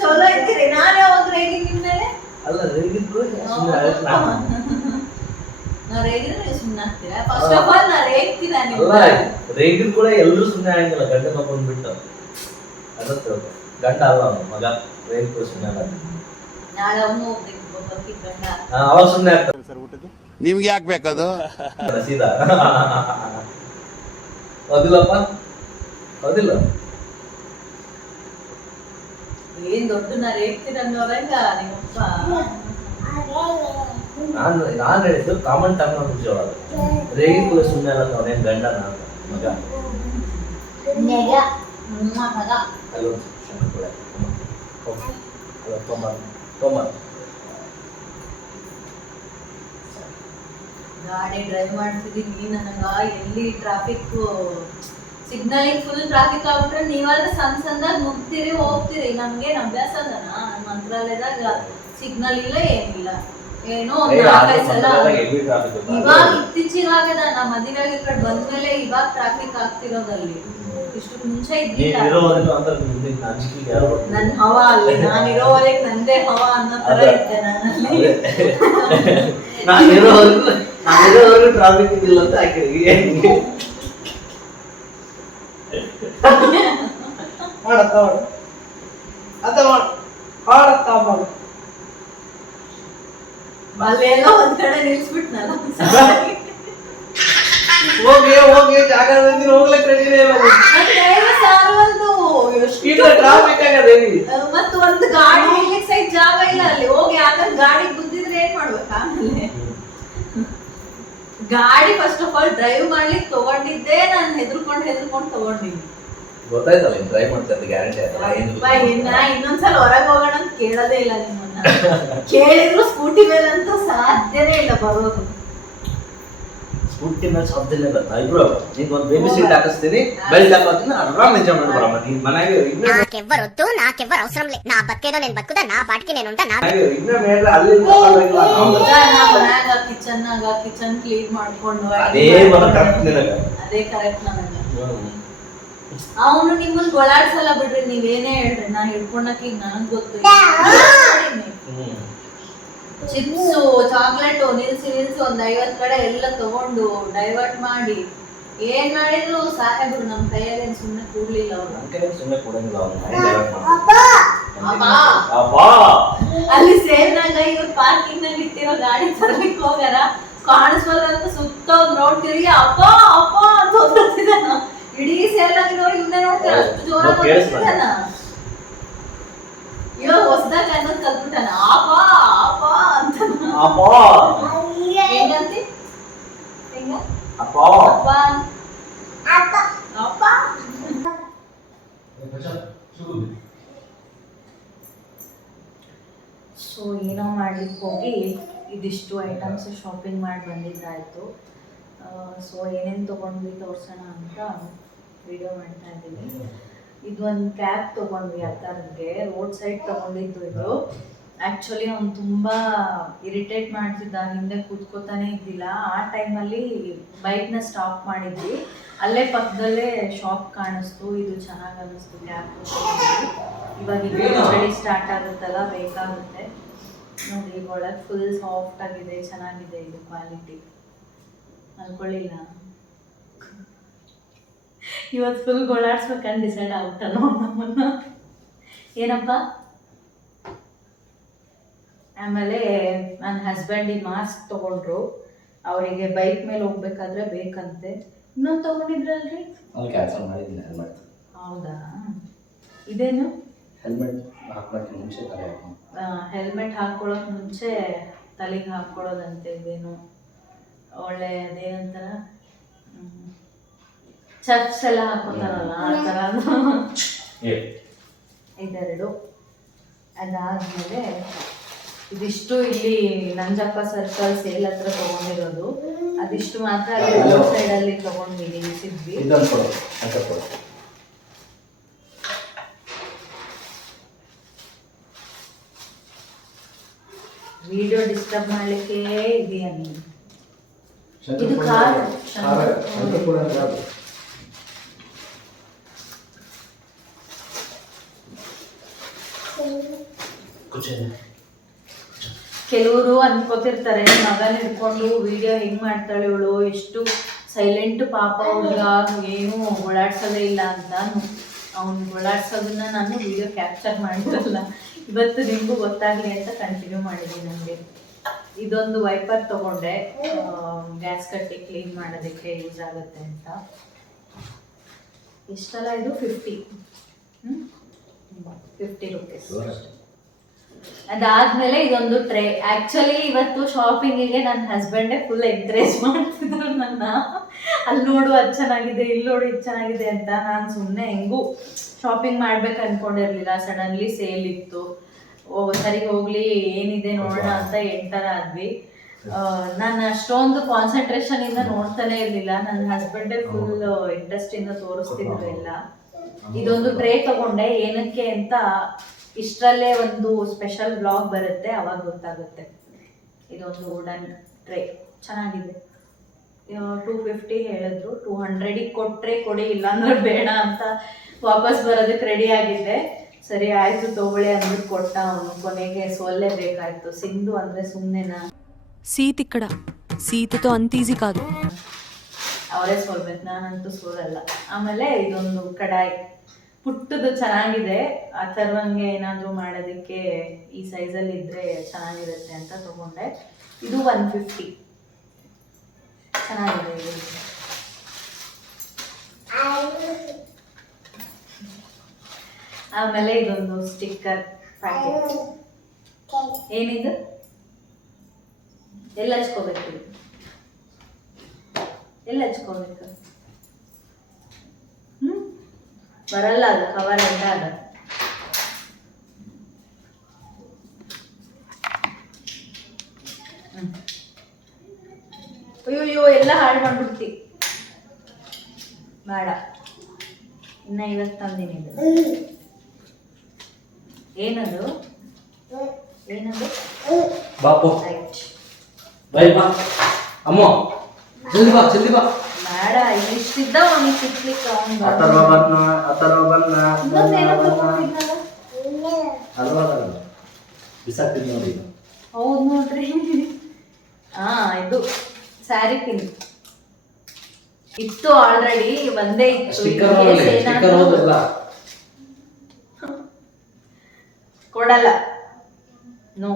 ಚಲೋ ಇದ್ದೀರಿ. ನಾನು ಯಾವಾಗ ರೇಗಿಂಗ್ ನಿಮ್ಮೇಲೆ ಅಲ್ಲ ರೈಲ್ ಕೂಡ ಸುಮ್ಮನೆ ಅಳ್ತಾ ನಾ ರೇಗಿದ್ರೆ ಸುಮ್ಮನೆ ಆಗ್ತೀರಾ? ಫಸ್ಟ್ ಆಫ್ ಆಲ್ ನಾ ರೇಗ್ತೀನ ಅಲ್ಲ, ರೈಲ್ ಕೂಡ ಎಲ್ಲರೂ ಸುಮ್ಮನೆ ಆಗಂಗಿಲ್ಲ, ಗಂಡ ಮಕ್ಕಳು ಬಿಟ್ಟು ಅದಕ್ಕೆ ಗಂಡ ಅಲ್ಲ ಅವನು ಮಗ. ರೈಲ್ ಕೂಡ ಸುಮ್ಮನೆ ಅಲ್ಲ, ನಾಳೆ ಅವನು ಹೋಗ್ಬೇಕು ಒಬ್ಬಾಕಿ ಗಂಡ. ಅವಾಗ ಸುಮ್ಮನೆ ಆಗ್ತಾರೆ. ನಿಮ್ಗೆ ಯಾಕೆ ಬೇಕದು? ಸೀದಾ ಹೌದಿಲ್ಲಪ್ಪ, ಹೌದಿಲ್ಲ? ಏನ್ ದೊಡ್ಡ ನಾ ರೇಗ್ತೀರ ಅನ್ನೋರಂಗ ನಿಮ್ಮಪ್ಪ. ನಾನು ಹೇಳಿದ್ದು ಕಾಮನ್ ಟರ್ಮ್ ಖುಷಿ ಒಳಗೆ. ರೈಲ್ ಕೂಡ ಸುಮ್ಮನೆ ಅಲ್ಲ ಅವನೇನ್ ಗಂಡನ ಮಗ. ಮಗ ಅಲ್ಲೋ ಶಂಕರ್ ಕೂಡ ಅಲ್ಲ ತೊಂಬರ್ ಗಾಡಿ ಡ್ರೈವ್ ಮಾಡ್ತಿದ್ದೀನಿ. ನನಗ ಎಲ್ಲಿ ಟ್ರಾಫಿಕ್ ಸಿಗ್ನಲಿಂಗ್ ಫುಲ್ ಟ್ರಾಫಿಕ್ ಆಗ್ಬಿಟ್ರೆ ನೀವಾದ್ರೆ ಸಣ್ಣ ಸಣ್ಣದಾಗ ನುಗ್ತೀರಿ ಹೋಗ್ತೀರಿ. ನಮ್ಗೇನ್ ಅಭ್ಯಾಸ ಅದನ. ನಮ್ಮ ಮಂತ್ರಾಲಯದಾಗ ಸಿಗ್ನಲ್ ಇಲ್ಲ ಏನಿಲ್ಲ. ಏನೋ ಒಂದ್ 4-5 ಸಲ ಇವಾಗ ಇತ್ತೀಚಿಗಾಗದ. ನಮ್ಮ ಮದುವೆಯಾಗಿ ಈ ಕಡೆ ಬಂದ್ಮೇಲೆ ಇವಾಗ ಟ್ರಾಫಿಕ್ ಆಗ್ತಿರೋದಲ್ಲಿ. ಇಷ್ಟು ಮುಂಚೆ ಇದ್ದಿಲ್ಲ. ನನ್ ಹವಾ ಅಲ್ಲಿ ನಾನಿರೋವರೆಗೆ ನಂದೇ ಹವಾ ಅನ್ನೋ ತರ ಇದ್ದೆ ನಾನಲ್ಲಿ. ನಾನಿರೋವರೆಗೂ ಟ್ರಾಫಿಕ್ ಇದ್ದಿಲ್ಲ ಅಂತ ಹಾಕಿರಿ. ಮಾಡತ್ತ ಅಲ್ಲೆಲ್ಲ ಒಂದ್ ಕಡೆ ನಿಲ್ಸ್ಬಿಟ್ನಲ್ಲ. ಹೋಗಿ ಜಾಗ ಹೋಗ್ಲಕ್ ರೆಡಿ ಟ್ರಾಫಿಕ್ ಆಗದೇವಿ. ಮತ್ತ ಒಂದ್ ಗಾಡಿ ನಿಲ್ಲಿಕ್ ಸೈಡ್ ಜಾಗ ಇಲ್ಲ ಅಲ್ಲಿ. ಹೋಗಿ ಯಾಕಂದ್ರೆ ಗಾಡಿ ಗುದ್ದಿದ್ರೆ ಏನ್ ಮಾಡ್ಬೇಕು ಆಮೇಲೆ? ಗಾಡಿ ಫಸ್ಟ್ ಆಫ್ ಆಲ್ ಡ್ರೈವ್ ಮಾಡ್ಲಿಕ್ಕೆ ತಗೊಂಡಿದ್ದೆ ನಾನು ಹೆದರ್ಕೊಂಡು ತಗೊಂಡಿನಿ. ಗೊತ್ತಾಯ್ತಲ್ಲ ಡ್ರೈವ್ ಮಾಡ್ತಾರೆ ಗ್ಯಾರಂಟಿ ಆಯ್ತಲ್ಲ. ಇನ್ನೊಂದ್ಸಲ ಹೊರಗೆ ಹೋಗೋಣ ಅಂತ ಕೇಳೋದೇ ಇಲ್ಲ ನಿಮ್ಮನ್ನ. ಕೇಳಿದ್ರು ಸ್ಕೂಟಿ ಮೇಲಂತೂ ಸಾಧ್ಯನೇ ಇಲ್ಲ ಬರೋದು. ಸ್ಕೂಟಿ ಮೇಲೆ ಸಾಧ್ಯ ಇಲ್ಲ. ಇಬ್ರು ನೀನ್ ಒಂದ್ ಬೇಬಿ ಸೀಟ್ ಹಾಕಿಸ್ತೀನಿ, ಬೆಲ್ಟ್ ಹಾಕೋತೀನಿ, ಆರಾಮ್ ಎಂಜಾಯ್ ಮಾಡಿ ಬರಮ್ಮ. ನೀನ್ ಮನೆಗೆ నాకెవ్వరొద్దు నాకెవ్వరు అవసరం లే నా బతికేదో నేను బతుకుదా నా బాటికి నేనుంటా నా ಇನ್ನ ಮೇಲೆ ಅಲ್ಲಿ ಕಿಚನ್ ಕ್ಲೀನ್ ಮಾಡ್ಕೊಂಡು ಅದೇ ಕರೆಕ್ಟ್ ನಿನಗ. ಅದೇ ಕರೆಕ್ಟ್ ನನಗ. ಅವನು ನಿಮ್ಮನ್ನ ಗೊಳಾಡ್ಸಲ್ಲ ಬಿಡ್ರಿ. ನೀವೇನೇ ಹೇಳ್ರಿ ನಾ ಹಿಡ್ಕೊಂಡಾಕ ಈಗ ನನಗ್ ಗೊತ್ತು. ಚಿಪ್ಸು ಚಾಕ್ಲೇಟು ನಿಲ್ಸಿ ಒಂದ್ 50 ಕಡೆ ಎಲ್ಲ ತಗೊಂಡು ಡೈವರ್ಟ್ ಮಾಡಿ ಏನ್ ಮಾಡಿದ್ರು ಸಾಹೇಬ್ರು ನಮ್ ಕೈಯಾಗ ಸುಮ್ನೆ ಕೂಡ್ಲಿಲ್ಲ ಅವ್ರು. ಸುಮ್ಮನೆ ಕೊಡಂಗಿಲ್ಲ ಅಲ್ಲಿ ಸೇವ್ನಾಗ ಇವ್ರು ಪಾರ್ಕಿಂಗ್ ನಾಗ ಇಟ್ಟಿರೋ ಗಾಡಿ ತರಲಿಕ್ಕೆ ಹೋಗಾರ ಕಾಣಿಸ್ಬಲ್ಲ ಅಂತ ಸುತ್ತ ಒಂದ್ ರೋಡ್ ತಿರುಗಿ ಅಪ್ಪ ಅಪ್ಪ ಅಂತ ಹೋಗ್ತಿದ್ದಾನ. ಇಡೀ ಸೇರ್ನಾಗಿರೋರು ಇವನ್ನೇ ನೋಡ್ತಾರೆ, ಅಷ್ಟು ಜೋರಾಗಿ ಹೋಗ್ತಿದ್ದಾನ. ಇವಾಗ ಹೊಸದಾಗ ಅನ್ನೋದು ಕಲ್ತ್ಬಿಟ್ಟಾನ. ಅಪ್ಪ ಅಪ್ಪ ಅಂತ ಹೆಂಗಂತಿ ಹೆಂಗ ಅಪ್ಪ ಅಪ್ಪ ಅಪ್ಪ. ಸೊ ಏನೋ ಮಾಡ್ಲಿಕ್ಕೆ ಹೋಗಿ ಇದಿಷ್ಟು ಐಟಮ್ಸ್ ಶಾಪಿಂಗ್ ಮಾಡಿ ಬಂದಿದ್ದಾಯಿತು. ಸೊ ಏನೇನು ತೊಗೊಂಡ್ವಿ ತೋರಿಸೋಣ ಅಂತ ವಿಡಿಯೋ ಮಾಡ್ತಾ ಇದ್ದೀನಿ. ಇದೊಂದು ಕ್ಯಾಬ್ ತೊಗೊಂಡ್ವಿ ಅಕ್ಕನಿಗೆ, ರೋಡ್ ಸೈಡ್ ತೊಗೊಂಡಿದ್ದು ಇದು. ಆ್ಯಕ್ಚುಲಿ ಅವ್ನು ತುಂಬ ಇರಿಟೇಟ್ ಮಾಡ್ತಿದ್ದ, ಹಿಂದೆ ಕೂತ್ಕೋತಾನೆ ಇದ್ದಿಲ್ಲ. ಆ ಟೈಮಲ್ಲಿ ಬೈಕ್ನ ಸ್ಟಾಪ್ ಮಾಡಿದ್ವಿ. ಅಲ್ಲೇ ಪಕ್ಕದಲ್ಲೇ ಶಾಪ್ ಕಾಣಿಸ್ತು, ಇದು ಚೆನ್ನಾಗಿ ಅನ್ನಿಸ್ತು ಕ್ಯಾಬ್. ಇವಾಗ ಇದು ಚಳಿ ಸ್ಟಾರ್ಟ್ ಆಗುತ್ತಲ್ಲ, ಬೇಕಾಗುತ್ತೆ ನೋಡಿ. ಈಗ ಒಳಗೆ ಫುಲ್ ಸಾಫ್ಟ್ ಆಗಿದೆ, ಚೆನ್ನಾಗಿದೆ ಇದು ಕ್ವಾಲಿಟಿ. ಅನ್ಕೊಳ್ಳಿಲ್ಲ ಇವತ್ತು ಫುಲ್ ಗೊಳಾಡ್ಸ್ಬೇಕಂತ ಡಿಸೈಡ್ ಆಗ್ಬಿಟ್ಟ ನಮ್ಮನ್ನ. ಏನಪ್ಪ ಆಮೇಲೆ ನನ್ನ ಹಸ್ಬೆಂಡಿಗೆ ಮಾಸ್ಕ್ ತೊಗೊಂಡ್ರು. ಅವರಿಗೆ ಬೈಕ್ ಮೇಲೆ ಹೋಗ್ಬೇಕಾದ್ರೆ ಬೇಕಂತೆ. ಇನ್ನೊಂದು ತೊಗೊಂಡಿದ್ರಲ್ರಿ? ಅಲ್ಲಿ ಕ್ಯಾನ್ಸಲ್ ಮಾಡಿದ್ದೀನಿ ಹೆಲ್ಮೆಟ್. ಹೌದಾ? ಇದೇನು? ಹೆಲ್ಮೆಟ್ ಹಾಕೋಕ್ಕೆ ಮುಂಚೆ ತಲೆ ಹಾಕೊಂಡು ಹೆಲ್ಮೆಟ್ ಹಾಕ್ಕೊಳ್ಳೋಕೆ ಮುಂಚೆ ತಲೆಗೆ ಹಾಕ್ಕೊಳ್ಳೋದಂತೆ. ಇದೇನು ಒಳ್ಳೆ ಅದೇನಂತಾರ ಚರ್ಚ್ ಎಲ್ಲ ಹಾಕೋತಾರಲ್ಲ ಆ ಥರ ಇದೆರಡು. ಅದಾದಮೇಲೆ ಇದಿಷ್ಟು ಇಲ್ಲಿ ನಂಜಪ್ಪ ಸರ್ಕಲ್ ಸೇಲ್ ಹತ್ರ ತೊಗೊಂಡಿರೋದು. ಅದಿಷ್ಟು ಮಾತ್ರ ಅಲ್ಲಿ ರೋಡ್ ಸೈಡಲ್ಲಿ ತೊಗೊಂಡಿದ್ದೀವಿ, ನಿಲ್ಸಿದ್ವಿ. ಇದನ್ನು ಕೊಡು ಅಂತ ಕೊಡು. ವಿಡಿಯೋ ಡಿಸ್ಟರ್ಬ್ ಮಾಡಲಿಕ್ಕೆ ಇದೆಯಾ ನೀನು? ಇದು ಕಾರ್ ಕೆಲವರು ಅನ್ಕೋತಿರ್ತಾರೆ ಮಗನ ಹಿಡ್ಕೊಂಡು ವಿಡಿಯೋ ಹೆಂಗ್ ಮಾಡ್ತಾಳೆ ಇವಳು, ಎಷ್ಟು ಸೈಲೆಂಟ್ ಪಾಪ ಹುಡುಗ, ಏನು ಓಡಾಡ್ಸೋದೇ ಇಲ್ಲ ಅಂತ. ಅವ್ನು ಓಡಾಡ್ಸೋದನ್ನ ನಾನು ವಿಡಿಯೋ ಕ್ಯಾಪ್ಚರ್ ಮಾಡಿರಲ್ಲ. ಇವತ್ತು ನಿಮಗೂ ಗೊತ್ತಾಗಲಿ ಅಂತ ಕಂಟಿನ್ಯೂ ಮಾಡಿದ್ದೀನಿ. ನನಗೆ ಇದೊಂದು ವೈಪರ್ ತೊಗೊಂಡೆ, ಗ್ಯಾಸ್ ಕಟ್ಟಿ ಕ್ಲೀನ್ ಮಾಡೋದಕ್ಕೆ ಯೂಸ್ ಆಗುತ್ತೆ ಅಂತ. ಎಷ್ಟಲ್ಲ ಇದು? 50 ರೂಪೀಸ್. ಅದಾದ್ಮೇಲೆ ಇದೊಂದು ಟ್ರೇ. ಆಕ್ಚುಲಿ ಇವತ್ತು ಶಾಪಿಂಗಿಗೆ ನನ್ನ ಹಸ್ಬೆಂಡೇ ಫುಲ್ ಎಂಕರೇಜ್ ಮಾಡ್ತಿದ್ರು ನನ್ನ. ಅಲ್ಲಿ ನೋಡು ಅದು ಚೆನ್ನಾಗಿದೆ, ಇಲ್ಲಿ ನೋಡು ಇದು ಚೆನ್ನಾಗಿದೆ ಅಂತ. ನಾನು ಸುಮ್ಮನೆ ಹೆಂಗೂ ಶಾಪಿಂಗ್ ಮಾಡ್ಬೇಕು ಅನ್ಕೊಂಡಿರ್ಲಿಲ್ಲ. ಸಡನ್ಲಿ ಸೇಲ್ ಇತ್ತು, ಸರಿ ಹೋಗ್ಲಿ ಏನಿದೆ ನೋಡೋಣ ಅಂತ ಎಂಟರ ಆದ್ವಿ. ನಾನು ಅಷ್ಟೊಂದು ಕಾನ್ಸಂಟ್ರೇಷನ್ ಇಂದ ನೋಡ್ತಾನೆ ಇರ್ಲಿಲ್ಲ. ನನ್ನ ಹಸ್ಬೆಂಡೇ ಫುಲ್ ಇಂಟ್ರೆಸ್ಟ್ ಇಂದ ತೋರಿಸ್ತಿದ್ರು ಎಲ್ಲ. ಇದೊಂದು ಟ್ರೇ ತಗೊಂಡೆ. ಏನಕ್ಕೆ ಅಂತ ಇಷ್ಟರಲ್ಲೇ ಒಂದು ಸ್ಪೆಷಲ್ ಬ್ಲಾಗ್ ಬರುತ್ತೆ, ಅವಾಗ ಗೊತ್ತಾಗುತ್ತೆ. ಇದೊಂದು ವುಡನ್ ಟ್ರೇ ಚೆನ್ನಾಗಿದೆ. 250 ಹೇಳಿದ್ರು. 200 ಕೊಟ್ಟರೆ ಕೊಡಿ, ಇಲ್ಲಾಂದ್ರೆ ಬೇಡ ಅಂತ ವಾಪಸ್ ಬರೋದಕ್ಕೆ ರೆಡಿ ಆಗಿದ್ದೆ. ಸರಿ ಆಯಿತು ತಗೊಳ್ಳಿ ಅಂದ್ಬಿಟ್ಟು ಕೊಟ್ಟ ಅವನು. కొనేಗೆ సోల్లేಬೇಕಾಯ್ತು. సింధు ಅಂದರೆ ಸುಮ್ಮನೆನಾ? సీత ఇక్కడ సీతతో అంత ఈజీ కాదు. ಅವರೇ ಸೋಲ್ಬೇಕು, ನಾನಂತೂ ಸೋಲಲ್ಲ. ಆಮೇಲೆ ಇದೊಂದು ಕಡಾಯಿ ಪುಟ್ಟದು ಚೆನ್ನಾಗಿದೆ. ಅಥರ್ವಂಗೆ ಏನಾದರೂ ಮಾಡೋದಕ್ಕೆ ಈ ಸೈಜಲ್ಲಿ ಇದ್ದರೆ ಚೆನ್ನಾಗಿರುತ್ತೆ ಅಂತ ತೊಗೊಂಡೆ. ಇದು 150 ಚೆನ್ನಾಗಿದೆ ಇದು. ಆಮೇಲೆ ಇದೊಂದು ಸ್ಟಿಕ್ಕರ್ ಪ್ಯಾಕೆಟ್. ಏನಿದು? ಎಲ್ಲ ಹಚ್ಕೋಬೇಕು, ಎಲ್ಲ ಹಚ್ಕೋಬೇಕು. ಬರಲ್ಲ ಅದು ಕವರ್ ಅಂತ. ಅದು ಅಯ್ಯೋ ಎಲ್ಲ ಹಾಳು ಮಾಡ್ಬಿಡ್ತಿ. ಬೇಡ, ಇನ್ನ 50 ತಂದಿನಿ. ಏನದು? ಏನದು? ಬಾಪು ರೈಟ್. ಬೈ ಬಾ ಅಮ್ಮ, ಜಲ್ದಿ ಬಾ ಜಲ್ದಿ ಬಾ. ಬೇಡ, ಇಷ್ಟಿದ್ದ ಅವನಿಗೆ ಸಿಕ್ಲಿಕ್ಕೆ ಅವನು ಅಥರ್ವ ಬನ್ನ ಬಿಸಾಕ್ತೀನಿ ನೋಡಿ. ಹೌದು ನೋಡ್ರಿ. ಇದು ಸ್ಯಾರಿ ಪಿನ್ ಇತ್ತು ಆಲ್ರೆಡಿ, ಒಂದೇ ಇತ್ತು. ಕೊಡಲ್ಲ. ನೋ,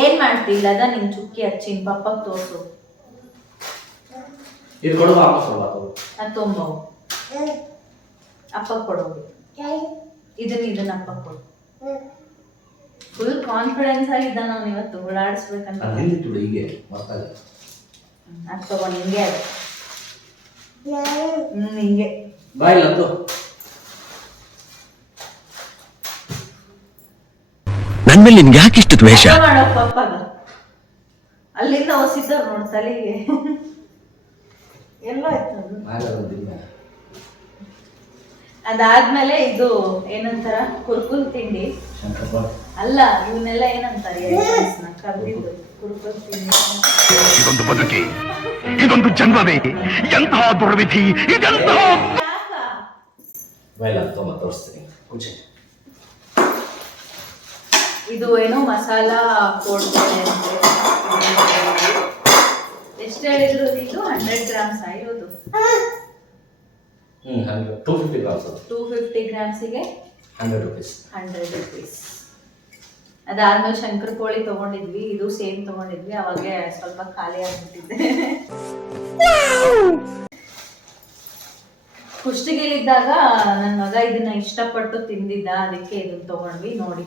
ಏನ್ ಮಾಡ್ತಿಲ್ಲ ಅದ ನಿನ್ ಚುಕ್ಕಿ ಹಚ್ಚಿನ ಪಪ್ಪಗೆ ತೋರ್ಸು. ಇದು ಕೊಡು ವಾಪಸ್ ಹೋಗ್ಬಾರ್ದು. ಅದು ತೊಂಬವು ಅಪ್ಪಗೆ ಕೊಡೋದು. ಇದನ್ನ ಅಪ್ಪಗೆ ಕೊಡು. ಫುಲ್ ಕಾನ್ಫಿಡೆನ್ಸ್ ಆಗಿದ್ದ ನಾವು ಇವತ್ತು ಓಡಾಡಿಸ್ಬೇಕಂತ. ಹೀಗೆ ಅದು ತಗೊಂಡು ಹಿಂಗೆ ಅದು ಹಿಂಗೆ ಬಾಯಿಲ್ಲ ಅಂತ. ನನ್ ಮೇಲೆ ನಿನ್ಗೆ ಯಾಕೆ ಇಷ್ಟು ದ್ವೇಷ? ಮಾಡೋ ಪಪ್ಪಗ ಅಲ್ಲಿಂದ ಹೊಸಿದ್ರು ನೋಡ್ ತಲೆಗೆ. ಎಲ್ಲೋ ಆಯ್ತು. ಅದಾದ್ಮೇಲೆ ಇದು ಏನಂತಾರ, ಕುರ್ಕುಲ್ ತಿಂಡಿ ಅಲ್ಲ, ಇವನ್ನೆಲ್ಲ ಏನಂತಾರೆ ಕರ್ದಿದ್ದು ಕುರ್ಕುಲ್ ತಿಂಡಿ. ಇದೊಂದು ಬದುಕಿ, ಇದೊಂದು ಜನ್ಮವೇ, ಎಂತಹ ದುರ್ವಿಧಿ ಇದೆಂತಹ. ತೋರಿಸ್ತೀನಿ. ಇದು ಏನೋ ಮಸಾಲಾ ಕೊಡ್ತಾರೆ ಅಂತೆ. ಎಷ್ಟು ಹೇಳಿದ್ರು? ಇದು 100 ಗ್ರಾಮ್ಸ್ ಇರೋದು. 250 ಗ್ರಾಮ್ಸ್. 250 ಗ್ರಾಮ್ಸಿಗೆ 100 ರೂಪೀಸ್. 100 ರೂಪೀಸ್. ಅದಾದ್ಮೇಲೆ ಶಂಕರ ಪೋಳಿ ತಗೊಂಡಿದ್ವಿ, ಇದು ಸೇಮ್ ತಗೊಂಡಿದ್ವಿ. ಅವಾಗ ಸ್ವಲ್ಪ ಖಾಲಿ ಆಗ್ಬಿಟ್ಟಿದ್ದೆ. ಕುಷ್ಟಗಿಲಿದ್ದಾಗ ನನ್ನ ಮಗ ಇದನ್ನ ಇಷ್ಟಪಟ್ಟು ತಿಂದಿದ್ದ, ಅದಕ್ಕೆ ಇದನ್ನ ತಗೊಂಡ್ವಿ. ನೋಡಿ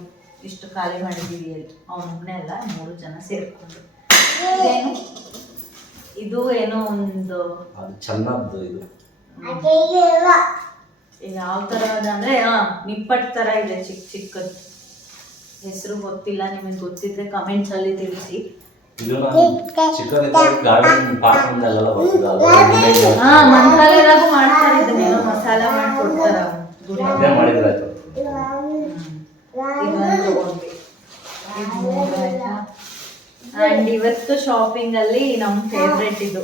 ಇಷ್ಟು ಖಾಲಿ ಮಾಡಿದ್ದೀವಿ ಅಲ್ಲಿ, ಅವನೊಬ್ಬನೇ ಅಲ್ಲ 3 ಜನ ಸೇರ್ಕೊಂಡು. ಇದು ಏನೋ ಒಂದು ಚೆನ್ನಾದ್ದು ಇದು ಯಾವ ತರ ಅಂದ್ರೆ ನಿಪ್ಪಟ್ಟು ತರ ಇದೆ, ಚಿಕ್ಕ ಚಿಕ್ಕದ್ದು. ಹೆಸರು ಗೊತ್ತಿಲ್ಲ, ನಿಮಗೆ ಗೊತ್ತಿದ್ರೆ ಕಮೆಂಟ್ಸ್ ಅಲ್ಲಿ ತಿಳಿಸಿ. ಮಂತ್ರಾಲಯದಾಗೂ ಮಾಡ್ತಾರೆ ಇದನ್ನೇನೋ ಮಸಾಲ ಮಾಡ್ಕೊಡ್ತಾರ. ಅಂಡ್ ಇವತ್ತು ಶಾಪಿಂಗ್ ಅಲ್ಲಿ ನಮ್ ಫೇವ್ರೆಟ್ ಇದು,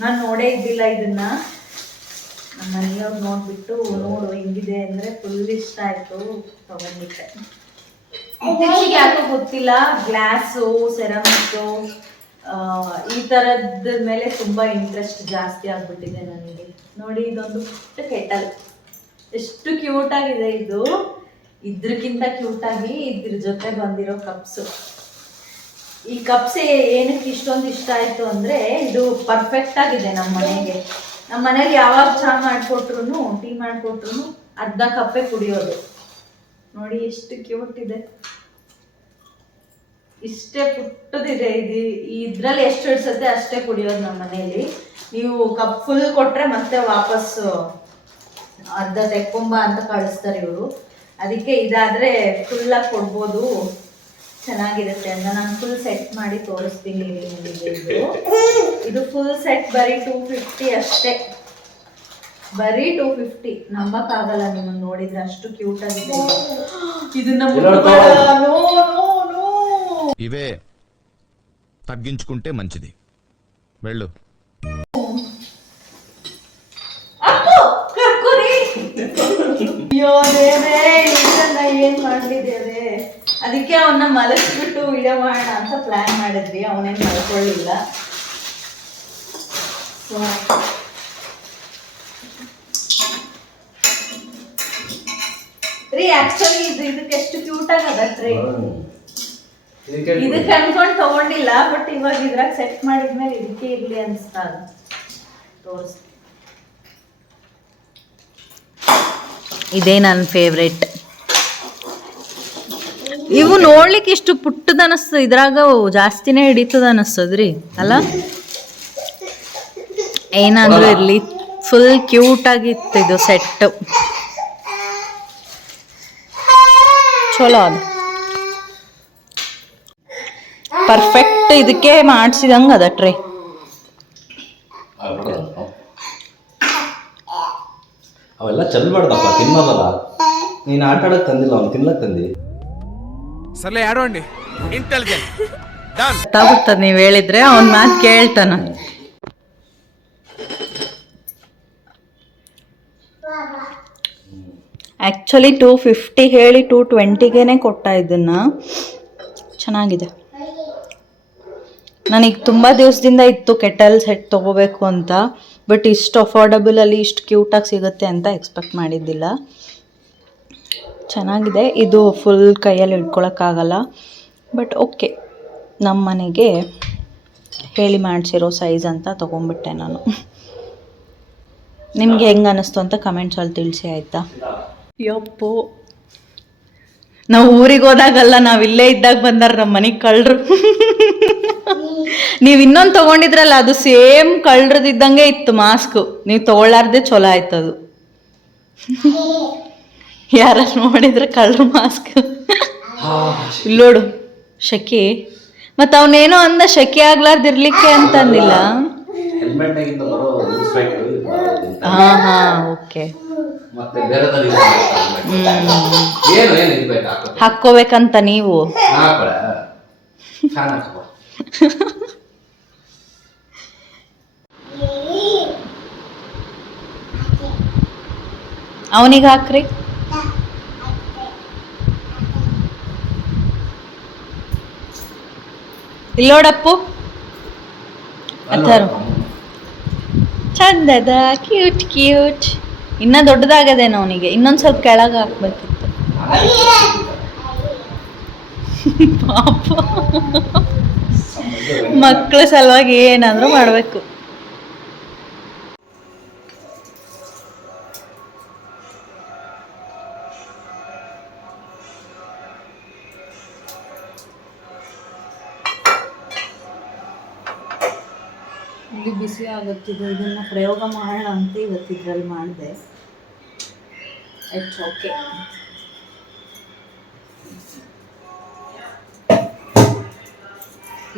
ನಾನು ನೋಡೇ ಇದ್ದಿಲ್ಲ ಇದನ್ನ. ನಮ್ಮ ಮನೆಯವ್ರು ನೋಡ್ಬಿಟ್ಟು ನೋಡು ಹಿಂಗಿದೆ ಅಂದ್ರೆ ಫುಲ್ ಇಷ್ಟ ಆಯ್ತು, ತಗೊಂಡ್ಬಿಟ್ಟೆ. ಇತ್ತೀಚೆಗೆ ಯಾಕೋ ಗೊತ್ತಿಲ್ಲ, ಗ್ಲಾಸು ಸೆರಾಮಿಕ್ಸು ಈ ತರದ ಮೇಲೆ ತುಂಬಾ ಇಂಟ್ರೆಸ್ಟ್ ಜಾಸ್ತಿ ಆಗ್ಬಿಟ್ಟಿದೆ ನನಗೆ. ನೋಡಿ ಇದೊಂದು ಪುಟ್ಟ ಕೆಟಲ್, ಎಷ್ಟು ಕ್ಯೂಟ್ ಆಗಿದೆ ಇದು. ಇದ್ರಕ್ಕಿಂತ ಕ್ಯೂಟ್ ಆಗಿ ಇದ್ರ ಜೊತೆ ಬಂದಿರೋ ಕಪ್ಸು. ಈ ಕಪ್ಸ್ ಏನಕ್ಕೆ ಇಷ್ಟೊಂದು ಇಷ್ಟ ಆಯ್ತು ಅಂದ್ರೆ ಇದು ಪರ್ಫೆಕ್ಟ್ ಆಗಿದೆ ನಮ್ಮ ಮನೆಗೆ. ನಮ್ಮ ಮನೇಲಿ ಯಾವಾಗ ಚಹಾ ಮಾಡಿಕೊಟ್ರು, ಟೀ ಮಾಡಿಕೊಟ್ರು ಅರ್ಧ ಕಪ್ಪೆ ಕುಡಿಯೋದು. ನೋಡಿ ಎಷ್ಟು ಕ್ಯೂಟ್ ಇದೆ, ಇಷ್ಟೇ ಪುಟ್ಟದಿದೆ. ಇದ್ರಲ್ಲಿ ಎಷ್ಟು ಇಡ್ಸತ್ತೆ ಅಷ್ಟೇ ಕುಡಿಯೋದು ನಮ್ಮ ಮನೆಯಲ್ಲಿ. ನೀವು ಕಪ್ ಫುಲ್ ಕೊಟ್ರೆ ಮತ್ತೆ ವಾಪಸ್ ಅರ್ಧ ತೆಕ್ಕೊಂಬ ಅಂತ ಕಳಿಸ್ತಾರೆ ಇವರು. ಅದಕ್ಕೆ ಇದಾದ್ರೆ ಫುಲ್ ಆಗಿ ಕೊಡ್ಬೋದು, ಚೆನ್ನಾಗಿರುತ್ತೆ ಅಂತ ನಾನು ಫುಲ್ ಸೆಟ್ ಮಾಡಿ ತೋರಿಸ್ತೀನಿ ನಿಮಗೆ. ಇದು ಫುಲ್ ಸೆಟ್ ಬರೀ 250 ಅಷ್ಟೇ, ಬರೀ 250. ನಂಬಕ್ಕಾಗಲ್ಲ ನಿಮಗೆ ನೋಡಿದ್ರೆ, ಅಷ್ಟು ಕ್ಯೂಟ್ ಆಗಿದೆ. ಇದನ್ನ ఇవే తగ్గించుకుంటే మంచిది వెళ్ళు. ಏನ್ ಮಾಡ್ಲಿದೆ ಅದೇ, ಅದಕ್ಕೆ ಅವನ್ನ ಮಲಗಿಸ್ಬಿಟ್ಟು ವಿಡಿಯೋ ಮಾಡೋಣ ಅಂತ ಪ್ಲಾನ್ ಮಾಡಿದ್ವಿ. ಅವನೇನ್ ಮಲ್ಕೊಳ್ಳಿಲ್ಲ. ರೀ ಆಕ್ಚುಲಿ ಇದಕ್ಕೆ ಎಷ್ಟು ಕ್ಯೂಟ್ ಆಗದ ಟ್ರೇ, ಇದಕ್ಕೆ ಅನ್ಕೊಂಡ್ ತಗೊಂಡಿಲ್ಲ. ಬಟ್ ಇವಾಗ ಇದ್ರಾಗ ಸೆಟ್ ಮಾಡಿದ್ಮೇಲೆ ಇದಕ್ಕೆ ಇರ್ಲಿ ಅನ್ಸ್ತಾ ತೋರಿಸ್ತೀನಿ. ಇದೇ ನನ್ನ ಫೇವ್ರೇಟ್. ಇವು ನೋಡ್ಲಿಕ್ಕೆ ಇಷ್ಟು ಪುಟ್ಟದ ಅನಿಸ್ತದ, ಇದ್ರಾಗ ಜಾಸ್ತಿನೇ ಹಿಡಿತದ ಅನಿಸ್ತದ್ರಿ ಅಲ್ಲ. ಏನಾದ್ರೂ ಇರ್ಲಿ, ಫುಲ್ ಕ್ಯೂಟ್ ಆಗಿತ್ತು ಇದು ಸೆಟ್, ಚಲೋ ಅದು ಪರ್ಫೆಕ್ಟ್. ಇದಕ್ಕೆ ಮಾಡಿಸಿದಂಗ ಅದ ಟ್ರೇ. ಅವೆಲ್ಲ ಚೆಲ್ಬಾರ್ದಪ್ಪ, ತಿನ್ನೋದಲ್ಲ. ನೀನು ಆಟ ಆಡಕ್ ತಂದಿಲ್ಲ, ಅವ್ನು ತಿನ್ಲಕ್ ತಂದಿ. సర్లే ఆడండి ఇంటెలిజెంట్ డన్. ಗೊತ್ತಾಗ್ತದ ನೀವ್ ಹೇಳಿದ್ರೆ ಅವನ್ ಮಾತು ಕೇಳ್ತಾನ. ಆಕ್ಚುಲಿ 250 ಹೇಳಿ 220ಗೆನೆ ಕೊಟ್ಟ ಇದನ್ನ. ಚೆನ್ನಾಗಿದೆ. ನನಗೆ ತುಂಬ ದಿವಸದಿಂದ ಇತ್ತು ಕೆಟಲ್ ಸೆಟ್ ತೊಗೋಬೇಕು ಅಂತ, ಬಟ್ ಇಷ್ಟು ಅಫೋರ್ಡಬಲಲ್ಲಿ ಇಷ್ಟು ಕ್ಯೂಟಾಗಿ ಸಿಗುತ್ತೆ ಅಂತ ಎಕ್ಸ್ಪೆಕ್ಟ್ ಮಾಡಿದ್ದಿಲ್ಲ. ಚೆನ್ನಾಗಿದೆ. ಇದು ಫುಲ್ ಕೈಯಲ್ಲಿ ಹಿಡ್ಕೊಳಕ್ಕಾಗಲ್ಲ, ಬಟ್ ಓಕೆ, ನಮ್ಮ ಮನೆಗೆ ಹೇಳಿ ಮಾಡಿಸಿರೋ ಸೈಜ್ ಅಂತ ತೊಗೊಂಡ್ಬಿಟ್ಟೆ ನಾನು. ನಿಮಗೆ ಹೆಂಗೆ ಅನ್ನಿಸ್ತು ಅಂತ ಕಮೆಂಟ್ಸಲ್ಲಿ ತಿಳಿಸಿ ಆಯಿತಾ. ಯಪ್ಪೋ, ನಾವು ಊರಿಗೆ ಹೋದಾಗಲ್ಲ, ನಾವು ಇಲ್ಲೇ ಇದ್ದಾಗ ಬಂದಾರ ನಮ್ಮ ಮನೆಗೆ ಕಳ್ಳರು. ನೀವು ಇನ್ನೊಂದು ತೊಗೊಂಡಿದ್ರಲ್ಲ, ಅದು ಸೇಮ್ ಕಳ್ಳರದಿದ್ದಂಗೆ ಇತ್ತು ಮಾಸ್ಕ್. ನೀವು ತೊಗೊಳ್ಳಾರ್ದೆ ಚಲೋ ಆಯ್ತದು. ಯಾರು ನೋಡಿದ್ರೆ ಕಳ್ಳರು ಮಾಸ್ಕ್. ಇಲ್ಲೋಡು ಶೆಕೆ, ಮತ್ತು ಅವನೇನೋ ಅಂದ ಶೆಕೆ ಆಗ್ಲಾರ್ದಿರ್ಲಿಕ್ಕೆ ಅಂತ ಅಂದಿಲ್ಲ. ಹಾಂ ಹಾಂ ಓಕೆ. ಹಾಕ್ಕೋಬೇಕಂತ ನೀವು. ಅವನಿಗೆ ಹಾಕ್ರಿ. ಇಲ್ಲೋಡಪ್ಪು ಅಥರು ಚಂದದ, ಕ್ಯೂಟ್ ಕ್ಯೂಟ್. ಇನ್ನ ದೊಡ್ಡದಾಗದೇನೋ ಅವನಿಗೆ, ಇನ್ನೊಂದು ಸ್ವಲ್ಪ ಕೆಳಗೆ ಹಾಕ್ಬೇಕಿತ್ತು. ಪಾಪ ಮಕ್ಕಳ ಸಲುವಾಗಿ ಏನಾದರೂ ಮಾಡಬೇಕು. ಇಲ್ಲಿ ಬಿಸಿ ಆಗುತ್ತಿದೆ, ಇದನ್ನು ಪ್ರಯೋಗ ಮಾಡೋಣ ಅಂತ ಇವತ್ತಿದ್ರಲ್ಲಿ ಮಾಡಿದೆ. It's okay.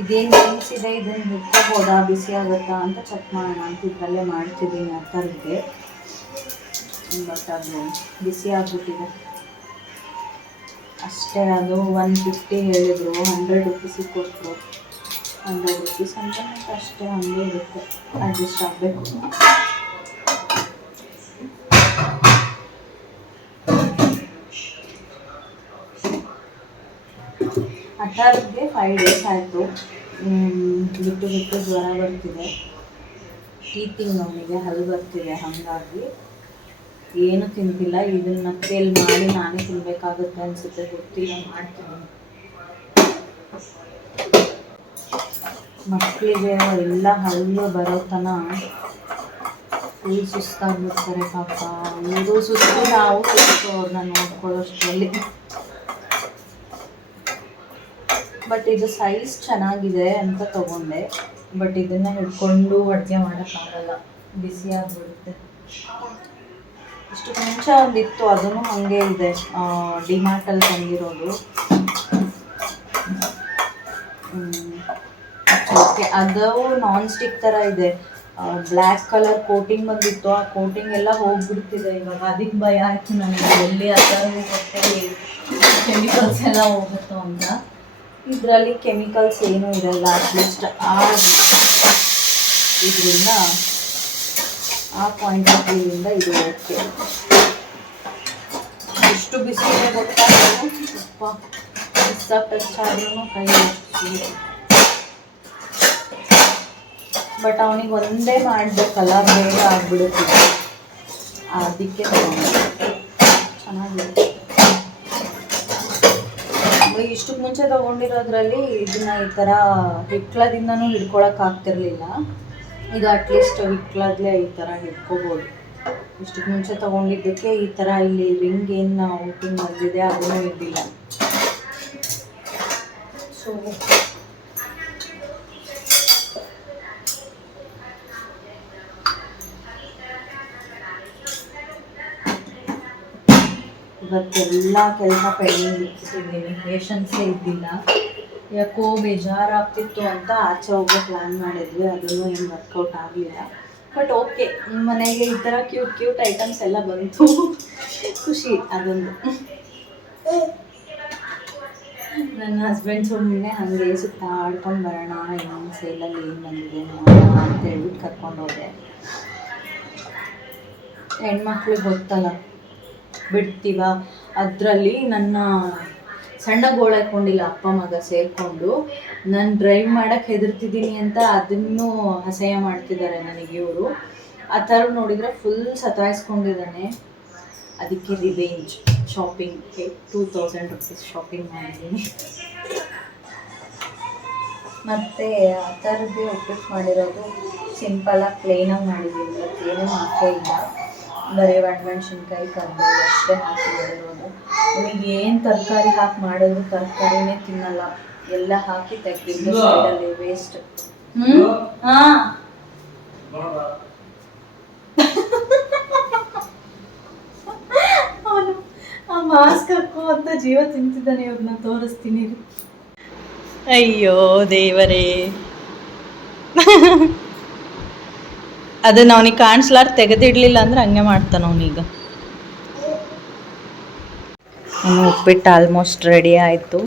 ಇದೇನು ತಿನ್ಸಿದೆ, ಇದನ್ನು ಹಿಡ್ಕೋಬೋದಾ, ಬಿಸಿ ಆಗುತ್ತಾ ಅಂತ ಚೆಕ್ ಮಾಡೋಣ ಅಂತ ಇದರಲ್ಲೇ ಮಾಡ್ತಿದ್ದೀನಿ ಅರ್ಥರಿಗೆ. ಬಟ್ ಅದು ಬಿಸಿ ಆಗಿಬಿಟ್ಟಿದೆ ಅಷ್ಟೇ. ಅದು 150 ಹೇಳಿದರು, 100 ರುಪೀಸಿಗೆ ಕೊಟ್ಟರು. 100 ರುಪೀಸ್ ಅಂತ ಅಷ್ಟೇ, ಹಂಗೆ ಇರುತ್ತೆ, ಅಡ್ಜಸ್ಟ್ ಆಗಬೇಕು. ಅಠಾರಿಗೆ 5 ಡೇಸ್ ಆಯಿತು. ಬಿಟ್ಟು ಬಿಟ್ಟು ಜ್ವರ ಬರ್ತಿದೆ, ಟೀತಿಂಗ್ ಅವನಿಗೆ ಹಲ್ಲು ಬರ್ತಿದೆ, ಹಾಗಾಗಿ ಏನು ತಿಂತಿಲ್ಲ. ಇದನ್ನ ಕೇಳಿ ಮಾಡಿ ನಾನೇ ತಿನ್ಬೇಕಾಗುತ್ತೆ ಅನಿಸುತ್ತೆ, ಗೊತ್ತಿಲ್ಲ, ಮಾಡ್ತೀನಿ. ಮಕ್ಕಳಿಗೆ ಎಲ್ಲ ಹಲ್ಲು ಬರೋ ತನ ಫುಲ್ ಸುಸ್ತಾಗ್ಬಿಡ್ತಾರೆ ಪಾಪ. ಇವರು ಸುಸ್ತು, ನಾವು ಸುಸ್ತು ಅವ್ರನ್ನ ನೋಡ್ಕೊಳ್ಳೋಷ್ಟರಲ್ಲಿ. ಬಟ್ ಇದು ಸೈಜ್ ಚೆನ್ನಾಗಿದೆ ಅಂತ ತಗೊಂಡೆ. ಬಟ್ ಇದನ್ನು ಹಿಡ್ಕೊಂಡು ಅಡುಗೆ ಮಾಡೋಕ್ಕಾಗಲ್ಲ, ಬಿಸಿ ಆಗಿಬಿಡುತ್ತೆ. ಇಷ್ಟು ಮುಂಚೆ ಒಂದಿತ್ತು, ಅದನ್ನು ಹಾಗೆ ಇದೆ, ಡಿಮಾರ್ಟಲ್ಲಿ ತಂದಿರೋದು. ಓಕೆ, ಅದು ನಾನ್ ಸ್ಟಿಕ್ ಥರ ಇದೆ. ಬ್ಲ್ಯಾಕ್ ಕಲರ್ ಕೋಟಿಂಗ್ ಬಂದಿತ್ತು, ಆ ಕೋಟಿಂಗ್ ಎಲ್ಲ ಹೋಗ್ಬಿಡ್ತಿದೆ ಇವಾಗ. ಅದಕ್ಕೆ ಭಯ ಆಯಿತು ನನಗೆ, ಎಲ್ಲಿ ಆ ಥರ ಹೊಟ್ಟೆಗೆ ಕೆಮಿಕಲ್ಸ್ ಎಲ್ಲ ಹೋಗುತ್ತೋ ಅಂತ. ಇದರಲ್ಲಿ ಕೆಮಿಕಲ್ಸ್ ಏನೂ ಇರಲ್ಲ, ಅಟ್ಲೀಸ್ಟ್ ಇದರಿಂದ ಆ ಪಾಯಿಂಟ್ ಆಫ್ ವ್ಯೂಯಿಂದ ಇದು ಓಕೆ. ಎಷ್ಟು ಬಿಸಿ ಇದೆ ಗೊತ್ತಾ, ಸ್ವಲ್ಪ ಬಿಸಾಗ ಟಚ್ ಆದ್ರೂ ಕೈ ಹೋಗ್ತೀವಿ. ಬಟ್ ಅವನಿಗೆ ಒಂದೇ ಮಾಡಬೇಕಲ್ಲ, ಬೇಗ ಆಗಿಬಿಡುತ್ತಿದೆ, ಅದಕ್ಕೆ ಚೆನ್ನಾಗಿದೆ. ಇಷ್ಟು ಮುಂಚೆ ತೊಗೊಂಡಿರೋದ್ರಲ್ಲಿ ಇದನ್ನ ಈ ಥರ ಹಿಟ್ಲದಿಂದನೂ ಹಿಡ್ಕೊಳಕ್ಕಾಗ್ತಿರ್ಲಿಲ್ಲ. ಇದು ಅಟ್ಲೀಸ್ಟ್ ಹಿಟ್ಲದ್ಲೇ ಈ ಥರ ಹಿಡ್ಕೋಬೋದು. ಇಷ್ಟಕ್ಕೆ ಮುಂಚೆ ತೊಗೊಂಡಿದ್ದಕ್ಕೆ ಈ ಥರ ಇಲ್ಲಿ ರಿಂಗ್ ಏನು ಔಟಿಂಗ್ ಬಂದಿದೆ ಅದನ್ನೂ ಇದ್ದಿಲ್ಲ. ಸೊ ಇವತ್ತೆಲ್ಲ ಕೆಲಸ ಪೆಂಡಿಂಗ್ ಇಟ್ಟಿದ್ದೀನಿ, ಪೇಷನ್ಸೇ ಇದ್ದಿಲ್ಲ. ಯಾಕೋ ಬೇಜಾರಾಗ್ತಿತ್ತು ಅಂತ ಆಚೆ ಹೋಗೋ ಪ್ಲ್ಯಾನ್ ಮಾಡಿದ್ವಿ, ಅದನ್ನು ಏನು ವರ್ಕೌಟ್ ಆಗಲಿಲ್ಲ. ಬಟ್ ಓಕೆ, ಮನೆಗೆ ಈ ಥರ ಕ್ಯೂಟ್ ಐಟಮ್ಸ್ ಎಲ್ಲ ಬಂತು, ಖುಷಿ ಅದೊಂದು. ನನ್ನ ಹಸ್ಬೆಂಡ್ ಸುಮ್ಮನೆ ಹಾಗೆ ಸುತ್ತಾಡ್ಕೊಂಡು ಬರೋಣ, ಇನ್ನೊಂದು ಸೇಲಲ್ಲಿ ಏನು ಬಂದಿದೆ ನೋಡೋಣ ಅಂತ ಹೇಳ್ಬಿಟ್ಟು ಕರ್ಕೊಂಡು ಹೋದೆ. ಹೆಣ್ಮಕ್ಳಿಗೆ ಗೊತ್ತಲ್ಲ, ಬಿಡ್ತೀವ. ಅದರಲ್ಲಿ ನನ್ನ ಸಣ್ಣ ಗೋಳು ಹಾಕ್ಕೊಂಡಿಲ್ಲ, ಅಪ್ಪ ಮಗ ಸೇರಿಕೊಂಡು. ನಾನು ಡ್ರೈವ್ ಮಾಡೋಕ್ಕೆ ಹೆದರ್ತಿದ್ದೀನಿ ಅಂತ ಅದನ್ನು ಅಸಹ್ಯ ಮಾಡ್ತಿದ್ದಾರೆ ನನಗೆ ಇವರು. ಆ ಥರ ನೋಡಿದರೆ ಫುಲ್ ಸತಾಯಿಸ್ಕೊಂಡಿದ್ದಾನೆ. ಅದಕ್ಕೆ ರಿವೆಂಜ್ ಶಾಪಿಂಗ್ಗೆ 2000 ರುಪೀಸ್ ಶಾಪಿಂಗ್ ಮಾಡಿದ್ದೀನಿ. ಮತ್ತು ಆ ಥರದ್ದೇ ಉಪ್ಪಿಟ್ಟು ಮಾಡಿರೋದು ಸಿಂಪಲಾಗಿ ಪ್ಲೇನಾಗಿ ಮಾಡಿದ್ದೀನಿ, ಮತ್ತೇನೂ ಹಾಕೇ ಇಲ್ಲ. ಬರೀ ಒಣಮೆಣ್ಸಿನ್ಕಾಯಿ ಕರಿಬೇವು ಅಷ್ಟೇ ಹಾಕಿ ಮಾಡಿರೋದು. ಅವನಿಗೆ ಏನು ತರಕಾರಿ ಹಾಕಿ ಮಾಡಿದ್ರು ತರಕಾರಿನೇ ತಿನ್ನಲ್ಲ, ಎಲ್ಲ ಹಾಕಿ ತೆಗೆದಿದ್ದು ಸೈಡಲ್ಲಿ ವೇಸ್ಟ್. ಹಾಂ ಅವನು ಆ ಮಾಸ್ಕ್ ಹಾಕೋ ಅಂತ ಜೀವ ತಿಂತಿದ್ದಾನೆ. ಇವ್ರನ್ನ ತೋರಿಸ್ತೀನಿ. ಅಯ್ಯೋ ದೇವರೇ, ಅದನ್ನು ಅವನಿಗೆ ಕಾಣಿಸ್ಲಾರ ತೆಗೆದಿಡ್ಲಿಲ್ಲ ಅಂದ್ರೆ ಹಂಗೆ ಮಾಡ್ತಾನೆ ಅವನೀಗ. ಅವನು ಉಪ್ಪಿಟ್ಟು ಆಲ್ಮೋಸ್ಟ್ ರೆಡಿ ಆಯಿತು.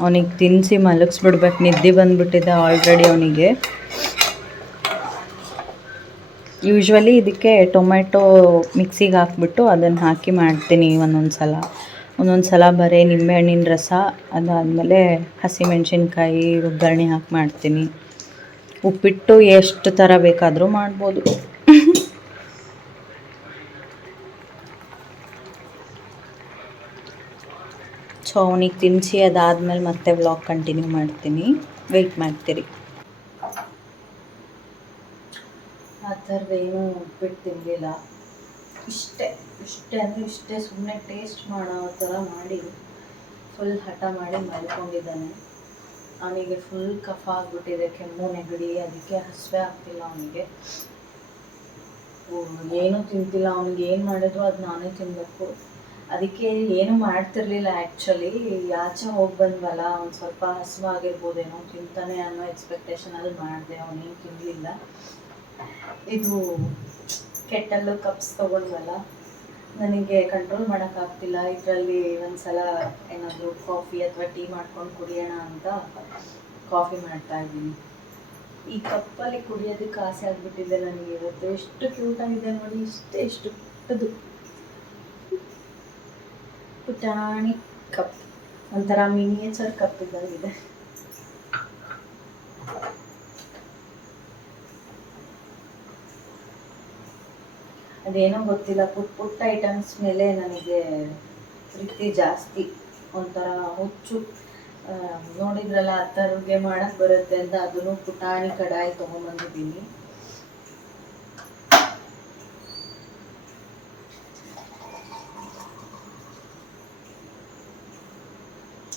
ಅವನಿಗೆ ತಿನ್ನಿಸಿ ಮಲಗಿಸ್ಬಿಡ್ಬೇಕು, ನಿದ್ದೆ ಬಂದುಬಿಟ್ಟಿದೆ ಆಲ್ರೆಡಿ ಅವನಿಗೆ. ಯೂಶ್ವಲಿ ಇದಕ್ಕೆ ಟೊಮೆಟೊ ಮಿಕ್ಸಿಗೆ ಹಾಕ್ಬಿಟ್ಟು ಅದನ್ನು ಹಾಕಿ ಮಾಡ್ತೀನಿ ಒಂದೊಂದು ಸಲ ಬರೀ ನಿಂಬೆಹಣ್ಣಿನ ರಸ, ಅದಾದಮೇಲೆ ಹಸಿಮೆಣ್ಸಿನ್ಕಾಯಿ ಒಗ್ಗರಣೆ ಹಾಕಿ ಮಾಡ್ತೀನಿ. ಉಪ್ಪಿಟ್ಟು ಎಷ್ಟು ಥರ ಬೇಕಾದರೂ ಮಾಡ್ಬೋದು. ಸೊ ಅವನಿಗೆ ತಿನ್ನಿಸಿ ಅದಾದಮೇಲೆ ಮತ್ತೆ ವ್ಲಾಗ್ ಕಂಟಿನ್ಯೂ ಮಾಡ್ತೀನಿ, ವೆಯ್ಟ್ ಮಾಡ್ತೀರಿ. ಆ ಥರದ್ದೇನು ಉಪ್ಪಿಟ್ಟು ತಿನ್ನಲಿಲ್ಲ, ಇಷ್ಟೇ ಅಂದರೆ ಇಷ್ಟೇ ಸುಮ್ಮನೆ ಟೇಸ್ಟ್ ಮಾಡೋ ಥರ ಮಾಡಿ ಫುಲ್ ಹಠ ಮಾಡಿ ಮಲ್ಕೊಂಡಿದ್ದಾನೆ. ಅವನಿಗೆ ಫುಲ್ ಕಫ ಆಗಿಬಿಟ್ಟಿದೆ, ಕೆಮ್ಮು ನೆಗಡಿ, ಅದಕ್ಕೆ ಹಸಿವೆ ಆಗ್ತಿಲ್ಲ ಅವನಿಗೆ. ಏನೂ ತಿಂತಿಲ್ಲ, ಅವ್ನಿಗೆ ಏನು ಮಾಡಿದ್ರು ಅದು ನಾನೇ ತಿನ್ನಬೇಕು. ಅದಕ್ಕೆ ಏನೂ ಮಾಡ್ತಿರ್ಲಿಲ್ಲ ಆ್ಯಕ್ಚುಲಿ. ಆಚೆ ಹೋಗಿ ಬಂದ್ವಲ್ಲ, ಒಂದು ಸ್ವಲ್ಪ ಹಸಿವಾಗಿರ್ಬೋದೇನೋ, ತಿಂತಾನೆ ಅನ್ನೋ ಎಕ್ಸ್ಪೆಕ್ಟೇಷನಲ್ಲಿ ಮಾಡಿದೆ. ಅವನೇನು ತಿನ್ನಲಿಲ್ಲ. ಇದು ಕೆಟ್ಟಲ್ಲು ಕಪ್ಸ್ ತೊಗೊಂಡ್ವಲ್ಲ, ನನಗೆ ಕಂಟ್ರೋಲ್ ಮಾಡೋಕ್ಕಾಗ್ತಿಲ್ಲ. ಇದರಲ್ಲಿ ಒಂದು ಸಲ ಏನಾದರೂ ಕಾಫಿ ಅಥವಾ ಟೀ ಮಾಡ್ಕೊಂಡು ಕುಡಿಯೋಣ ಅಂತ ಕಾಫಿ ಮಾಡ್ತಾಯಿದ್ದೀನಿ. ಈ ಕಪ್ಪಲ್ಲಿ ಕುಡಿಯೋದಕ್ಕೆ ಆಸೆ ಆಗಿಬಿಟ್ಟಿದೆ ನನಗೆ ಇವತ್ತು. ಎಷ್ಟು ಕ್ಯೂಟಾಗಿದೆ ನೋಡಿ, ಇಷ್ಟು ಪುಟ್ಟದು ಪುಟಾಣಿ ಕಪ್, ಒಂಥರ ಮಿನಿಯೇಚರ್ ಕಪ್ ಇದ್ದಾಗಿದೆ. ಅದೇನೋ ಗೊತ್ತಿಲ್ಲ, ಪುಟ್ಟ ಐಟಮ್ಸ್ ಮೇಲೆ ನನಗೆ ಪ್ರೀತಿ ಜಾಸ್ತಿ, ಒಂಥರ ಹುಚ್ಚು. ನೋಡಿದ್ರಲ್ಲ, ಆ ಥರಗೆ ಮಾಡೋಕ್ಕೆ ಬರುತ್ತೆ ಅಂತ ಅದನ್ನು ಪುಟಾಣಿ ಕಡಾಯಿ ತೊಗೊಂಬಂದಿದ್ದೀನಿ.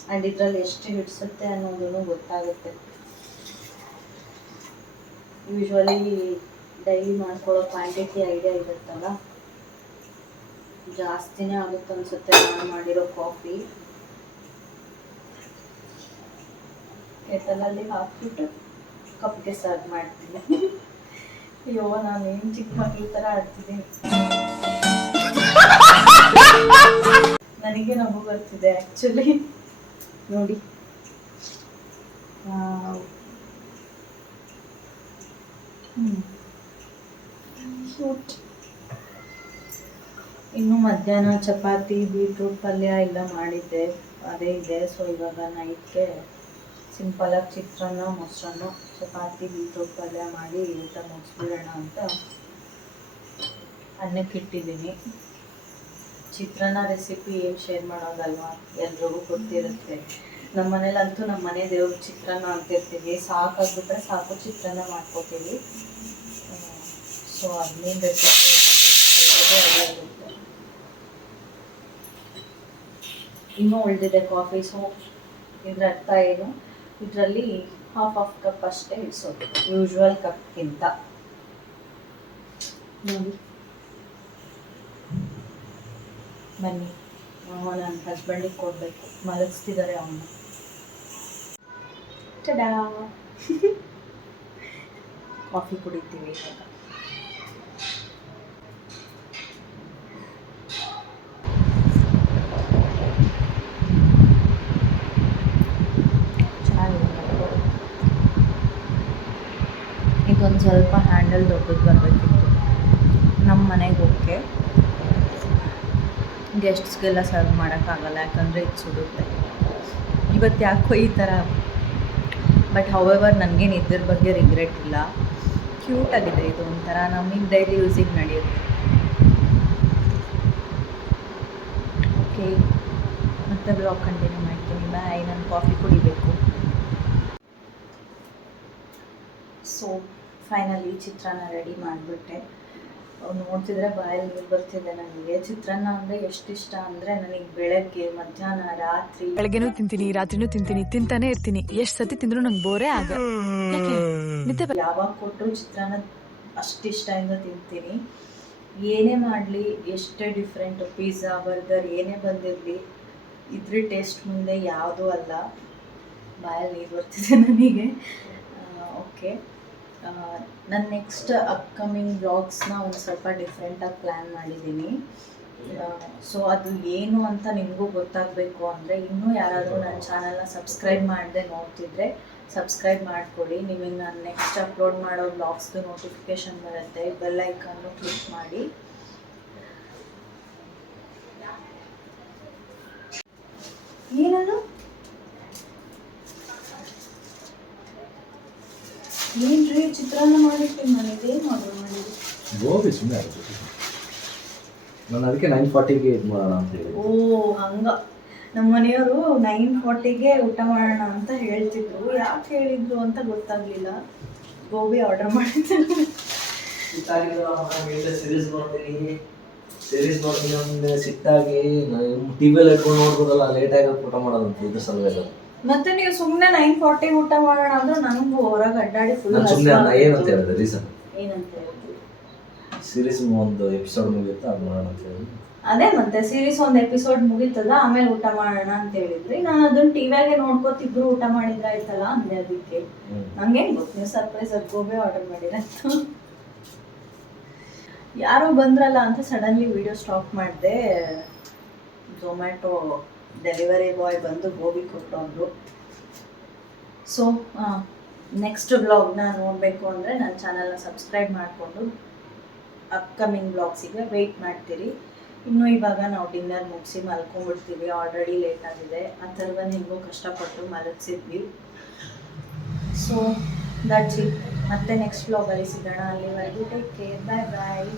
ಆ್ಯಂಡ್ ಇದರಲ್ಲಿ ಎಷ್ಟು ಹಿಡಿಸುತ್ತೆ ಅನ್ನೋದನ್ನು ಗೊತ್ತಾಗುತ್ತೆ. ಯೂಶ್ವಲಿ ಡೈಲಿ ಮಾಡ್ಕೊಳ್ಳೋ ಕ್ವಾಂಟಿಟಿ ಐಡಿಯಾ ಇರುತ್ತಲ್ಲ, ಜಾಸ್ತಿನೇ ಆಗುತ್ತೆ ಅನಿಸುತ್ತೆ ನಾನು ಮಾಡಿರೋ ಕಾಫಿ. ಕೆಟಲಲ್ಲಿ ಹಾಕ್ಬಿಟ್ಟು ಕಪ್ಗೆ ಸರ್ವ್ ಮಾಡ್ತೀನಿ. ಅಯ್ಯೋ, ನಾನೇನು ಚಿಕ್ಕ ಮಕ್ಳ ಥರ ಆಡ್ತಿದ್ದೀನಿ. ನನಗೆ ನಗು ಬರ್ತಿದೆ ಆ್ಯಕ್ಚುಲಿ ನೋಡಿ. ಕ್ಯೂಟ್. ಇನ್ನು ಮಧ್ಯಾಹ್ನ ಚಪಾತಿ, ಬೀಟ್ರೂಟ್ ಪಲ್ಯ ಎಲ್ಲ ಮಾಡಿದ್ದೆ, ಅದೇ ಇದೆ. ಸೊ ಇವಾಗ ನೈಟ್ಗೆ ಸಿಂಪಲಾಗಿ ಚಿತ್ರಾನ್ನ, ಮೊಸರನ್ನ, ಚಪಾತಿ, ಬೀಟ್ರೂಟ್ ಪಲ್ಯ ಮಾಡಿ ಊಟ ಮುಗಿಸ್ಬಿಡೋಣ ಅಂತ ಅನ್ನಕ್ಕೆ ಇಟ್ಟಿದ್ದೀನಿ. ಚಿತ್ರಾನ್ನ ರೆಸಿಪಿ ಏನು ಶೇರ್ ಮಾಡೋದಲ್ವಾ, ಎಲ್ರಿಗೂ ಗೊತ್ತಿರುತ್ತೆ. ನಮ್ಮ ಮನೇಲಂತೂ ನಮ್ಮ ಮನೆ ದೇವ್ರ ಚಿತ್ರಾನ್ನ ಅಂತಿರ್ತೀವಿ. ಸಾಕಾಗ್ಬಿಟ್ರೆ ಸಾಕು ಚಿತ್ರಾನ್ನ ಮಾಡ್ಕೋತೀವಿ. ಸೊ ಅದನ್ನೇನು ರೆಸಿಪಿ ಇರುತ್ತೆ. ಇನ್ನೂ ಉಳಿದಿದೆ ಕಾಫಿ. ಸೊ ಇದ್ರ ಅರ್ಥ ಏನು, ಇದರಲ್ಲಿ ಹಾಫ್ ಕಪ್ ಅಷ್ಟೇ ಇಡಿಸೋದು, ಯೂಶ್ವಲ್ ಕಪ್ಗಿಂತ. ನೋಡಿ, ಬನ್ನಿ ನನ್ನ ಹಸ್ಬೆಂಡಿಗೆ ಕೊಡಬೇಕು, ಮಲಗಿಸ್ತಿದ್ದಾರೆ ಅವನ್ನ. ಟಡಾ ಕಾಫಿ ಕುಡಿತೀವಿ ಇವಾಗ. ಇದೊಂದು ಸ್ವಲ್ಪ ಹ್ಯಾಂಡಲ್ ದೊಡ್ಡದು ಬರಬೇಕಿತ್ತು. ನಮ್ಮ ಮನೆಗೆ ಓಕೆ, ಗೆಸ್ಟ್ಸ್ಗೆಲ್ಲ ಸರ್ವ್ ಮಾಡೋಕ್ಕಾಗಲ್ಲ, ಯಾಕಂದರೆ ಇದು ಸುಡುತ್ತೆ. ಇವತ್ತು ಯಾಕೋ ಈ ಥರ. ಬಟ್ ಹೌಎವರ್ ನನಗೇನು ಇದ್ರ ಬಗ್ಗೆ ರಿಗ್ರೆಟ್ ಇಲ್ಲ. ಕ್ಯೂಟಾಗಿದೆ ಇದು, ಒಂಥರ ನಮಗೆ ಡೈಲಿ ಯೂಸಿಗೆ ನಡೆಯುತ್ತೆ. ಓಕೆ, ಮತ್ತೆ ಬ್ಲಾಗ್ ಕಂಟಿನ್ಯೂ ಮಾಡ್ತೀನಿ. ಬಾಯ್. ನಾನು ಕಾಫಿ ಕುಡಿಬೇಕು. ಸೊ ಫೈನಲಿ ಚಿತ್ರಾನ್ನ ರೆಡಿ ಮಾಡಿಬಿಟ್ಟೆ. ನೋಡ್ತಿದ್ರೆ ಬಾಯಲ್ಲಿ ನೀರು ಬರ್ತಿದೆ ನನಗೆ. ಚಿತ್ರಾನ್ನ ಅಂದರೆ ಎಷ್ಟು ಇಷ್ಟ ಅಂದರೆ, ನನಗೆ ಬೆಳಗ್ಗೆ, ಮಧ್ಯಾಹ್ನ, ರಾತ್ರಿ, ಬೆಳಗ್ಗೆನೂ ತಿಂತೀನಿ, ರಾತ್ರಿನೂ ತಿಂತೀನಿ, ತಿಂತಾನೆ ಇರ್ತೀನಿ. ಎಷ್ಟು ಸತಿ ತಿಂದ್ರು ನಂಗೆ ಬೋರೇ ಯಾವಾಗ ಕೊಟ್ಟರು ಚಿತ್ರಾನ್ನ ಅಷ್ಟು ಇಷ್ಟದಿಂದ ತಿಂತೀನಿ. ಏನೇ ಮಾಡಲಿ, ಎಷ್ಟೇ ಡಿಫ್ರೆಂಟು, ಪಿಜ್ಜಾ, ಬರ್ಗರ್ ಏನೇ ಬಂದಿರಲಿ, ಇದ್ರ ಟೇಸ್ಟ್ ಮುಂದೆ ಯಾವುದೂ ಅಲ್ಲ. ಬಾಯಲ್ಲಿ ನೀರು ಬರ್ತಿದೆ ನನಗೆ. ಓಕೆ, ನಾನು ನೆಕ್ಸ್ಟ್ ಅಪ್ಕಮಿಂಗ್ ವ್ಲಾಗ್ಸ್ನ ಒಂದು ಸ್ವಲ್ಪ ಡಿಫ್ರೆಂಟಾಗಿ ಪ್ಲ್ಯಾನ್ ಮಾಡಿದ್ದೀನಿ. ಸೊ ಅದು ಏನು ಅಂತ ನಿಮಗೂ ಗೊತ್ತಾಗಬೇಕು ಅಂದರೆ, ಇನ್ನೂ ಯಾರಾದರೂ ನನ್ನ ಚಾನಲ್ನ ಸಬ್ಸ್ಕ್ರೈಬ್ ಮಾಡದೆ ನೋಡ್ತಿದ್ರೆ ಸಬ್ಸ್ಕ್ರೈಬ್ ಮಾಡಿಕೊಡಿ. ನಿಮಗೆ ನಾನು ನೆಕ್ಸ್ಟ್ ಅಪ್ಲೋಡ್ ಮಾಡೋ ವ್ಲಾಗ್ಸ್ದು ನೋಟಿಫಿಕೇಷನ್ ಬರುತ್ತೆ. ಬೆಲ್ ಐಕನ್ನು ಕ್ಲಿಕ್ ಮಾಡಿ. ಏನದು ಏನ್ರಿ ಚಿತ್ರಾನ್ನ ಮಾಡಿರ್ತೀನಿ ನಾನು. ಇದೇನು ಆರ್ಡರ್ ಮಾಡಿದ್ರಿ? ಗೋಬಿ ಸುಮ್ಮನೆ ಆಗುತ್ತೆ. ನಾನು ಅದಕ್ಕೆ 940ಗೆ ಇದು ಮಾಡೋಣ ಅಂತ ಹೇಳಿ. ಓ ಹಂಗ. ನಮ್ಮ ಮನೆಯವರು 9:40ಗೆ ಊಟ ಮಾಡೋಣ ಅಂತ ಹೇಳ್ತಿದ್ರು. ಯಾಕೆ ಹೇಳಿದ್ರು ಅಂತ ಗೊತ್ತಾಗ್ಲಿಲ್ಲ. ಗೋಬಿ ಆರ್ಡರ್ ಮಾಡಿದ್ರು. ಸೀರೀಸ್ ನೋಡ್ತೀನಿ ಅಂದ್ರೆ ಸಿಟ್ಟಾಗಿ ಟಿವಿಯಲ್ಲಿ ಇಟ್ಕೊಂಡು ನೋಡ್ಬೋದಲ್ಲ, ಲೇಟಾಗಿ ಊಟ ಮಾಡೋದಂತ ಇದು ಸಲುವಾಗಿ. ಮತ್ತೆ ನೀವು ಸುಮ್ಮನೆ 9:40 ಊಟ ಮಾಡೋಣ ಅಂದ್ರೆ ನನಗೂ ಹೊರಗೆ ಅಡ್ಡಾಡಿ ಫುಲ್ ನಾನು ಸುಮ್ಮನೆ ಏನಂತ ಹೇಳಿದೆ ರೀಸನ್, ಏನಂತ ಹೇಳಿದ್ರು? ಸೀರೀಸ್ ಒಂದು ಎಪಿಸೋಡ್ ಮುಗಿಯುತ್ತೆ ಅದು ಮಾಡೋಣ ಅಂತ ಹೇಳಿ. ಅದೇ ಮತ್ತೆ ಸೀರೀಸ್ ಒಂದು ಎಪಿಸೋಡ್ ಮುಗೀತದ, ಆಮೇಲೆ ಊಟ ಮಾಡೋಣ ಅಂತ ಹೇಳಿದ್ರಿ. ನಾನು ಅದನ್ನ ಟಿವಿಯಾಗೆ ನೋಡ್ಕೋತಿಬ್ರು ಊಟ ಮಾಡಿದ್ರೆ ಆಯ್ತಲ್ಲ ಅಂದೆ. ಅದಕ್ಕೆ ನಂಗೇನು ಗೊತ್ತು ನೀವು ಸರ್ಪ್ರೈಸ್ ಆಗಿ ಗೋಬಿ ಆರ್ಡರ್ ಮಾಡಿರಂತ. ಯಾರೋ ಬಂದ್ರಲ್ಲ ಅಂತ ಸಡನ್ಲಿ ವಿಡಿಯೋ ಸ್ಟಾಪ್ ಮಾಡಿದೆ. ಝೊಮ್ಯಾಟೊ ಡೆಲಿವರಿ ಬಾಯ್ ಬಂದು ಗೋಬಿ ಕೊಟ್ಟರು. ಸೊ ನೆಕ್ಸ್ಟ್ ಬ್ಲಾಗ್ನ ನೋಡಬೇಕು ಅಂದರೆ ನನ್ನ ಚಾನಲ್ನ ಸಬ್ಸ್ಕ್ರೈಬ್ ಮಾಡಿಕೊಂಡು ಅಪ್ಕಮಿಂಗ್ ಬ್ಲಾಗ್ಸಿಗೆ ವೆಯ್ಟ್ ಮಾಡ್ತೀರಿ. ಇನ್ನು ಇವಾಗ ನಾವು ಡಿನ್ನರ್ ಮುಗಿಸಿ ಮಲ್ಕೊಂಡ್ಬಿಡ್ತೀವಿ. ಆಲ್ರೆಡಿ ಲೇಟ್ ಆಗಿದೆ. ಅಥರ್ವ ನಿಮಗೂ ಕಷ್ಟಪಟ್ಟು ಮಲಗಿಸಿದ್ವಿ. So that's it. ಮತ್ತೆ ನೆಕ್ಸ್ಟ್ ಬ್ಲಾಗಲ್ಲಿ ಸಿಗೋಣ. ಅಲ್ಲಿವರೆಗೂ ಟೇಕ್ ಕೇರ್. ಬಾಯ್ ಬಾಯ್.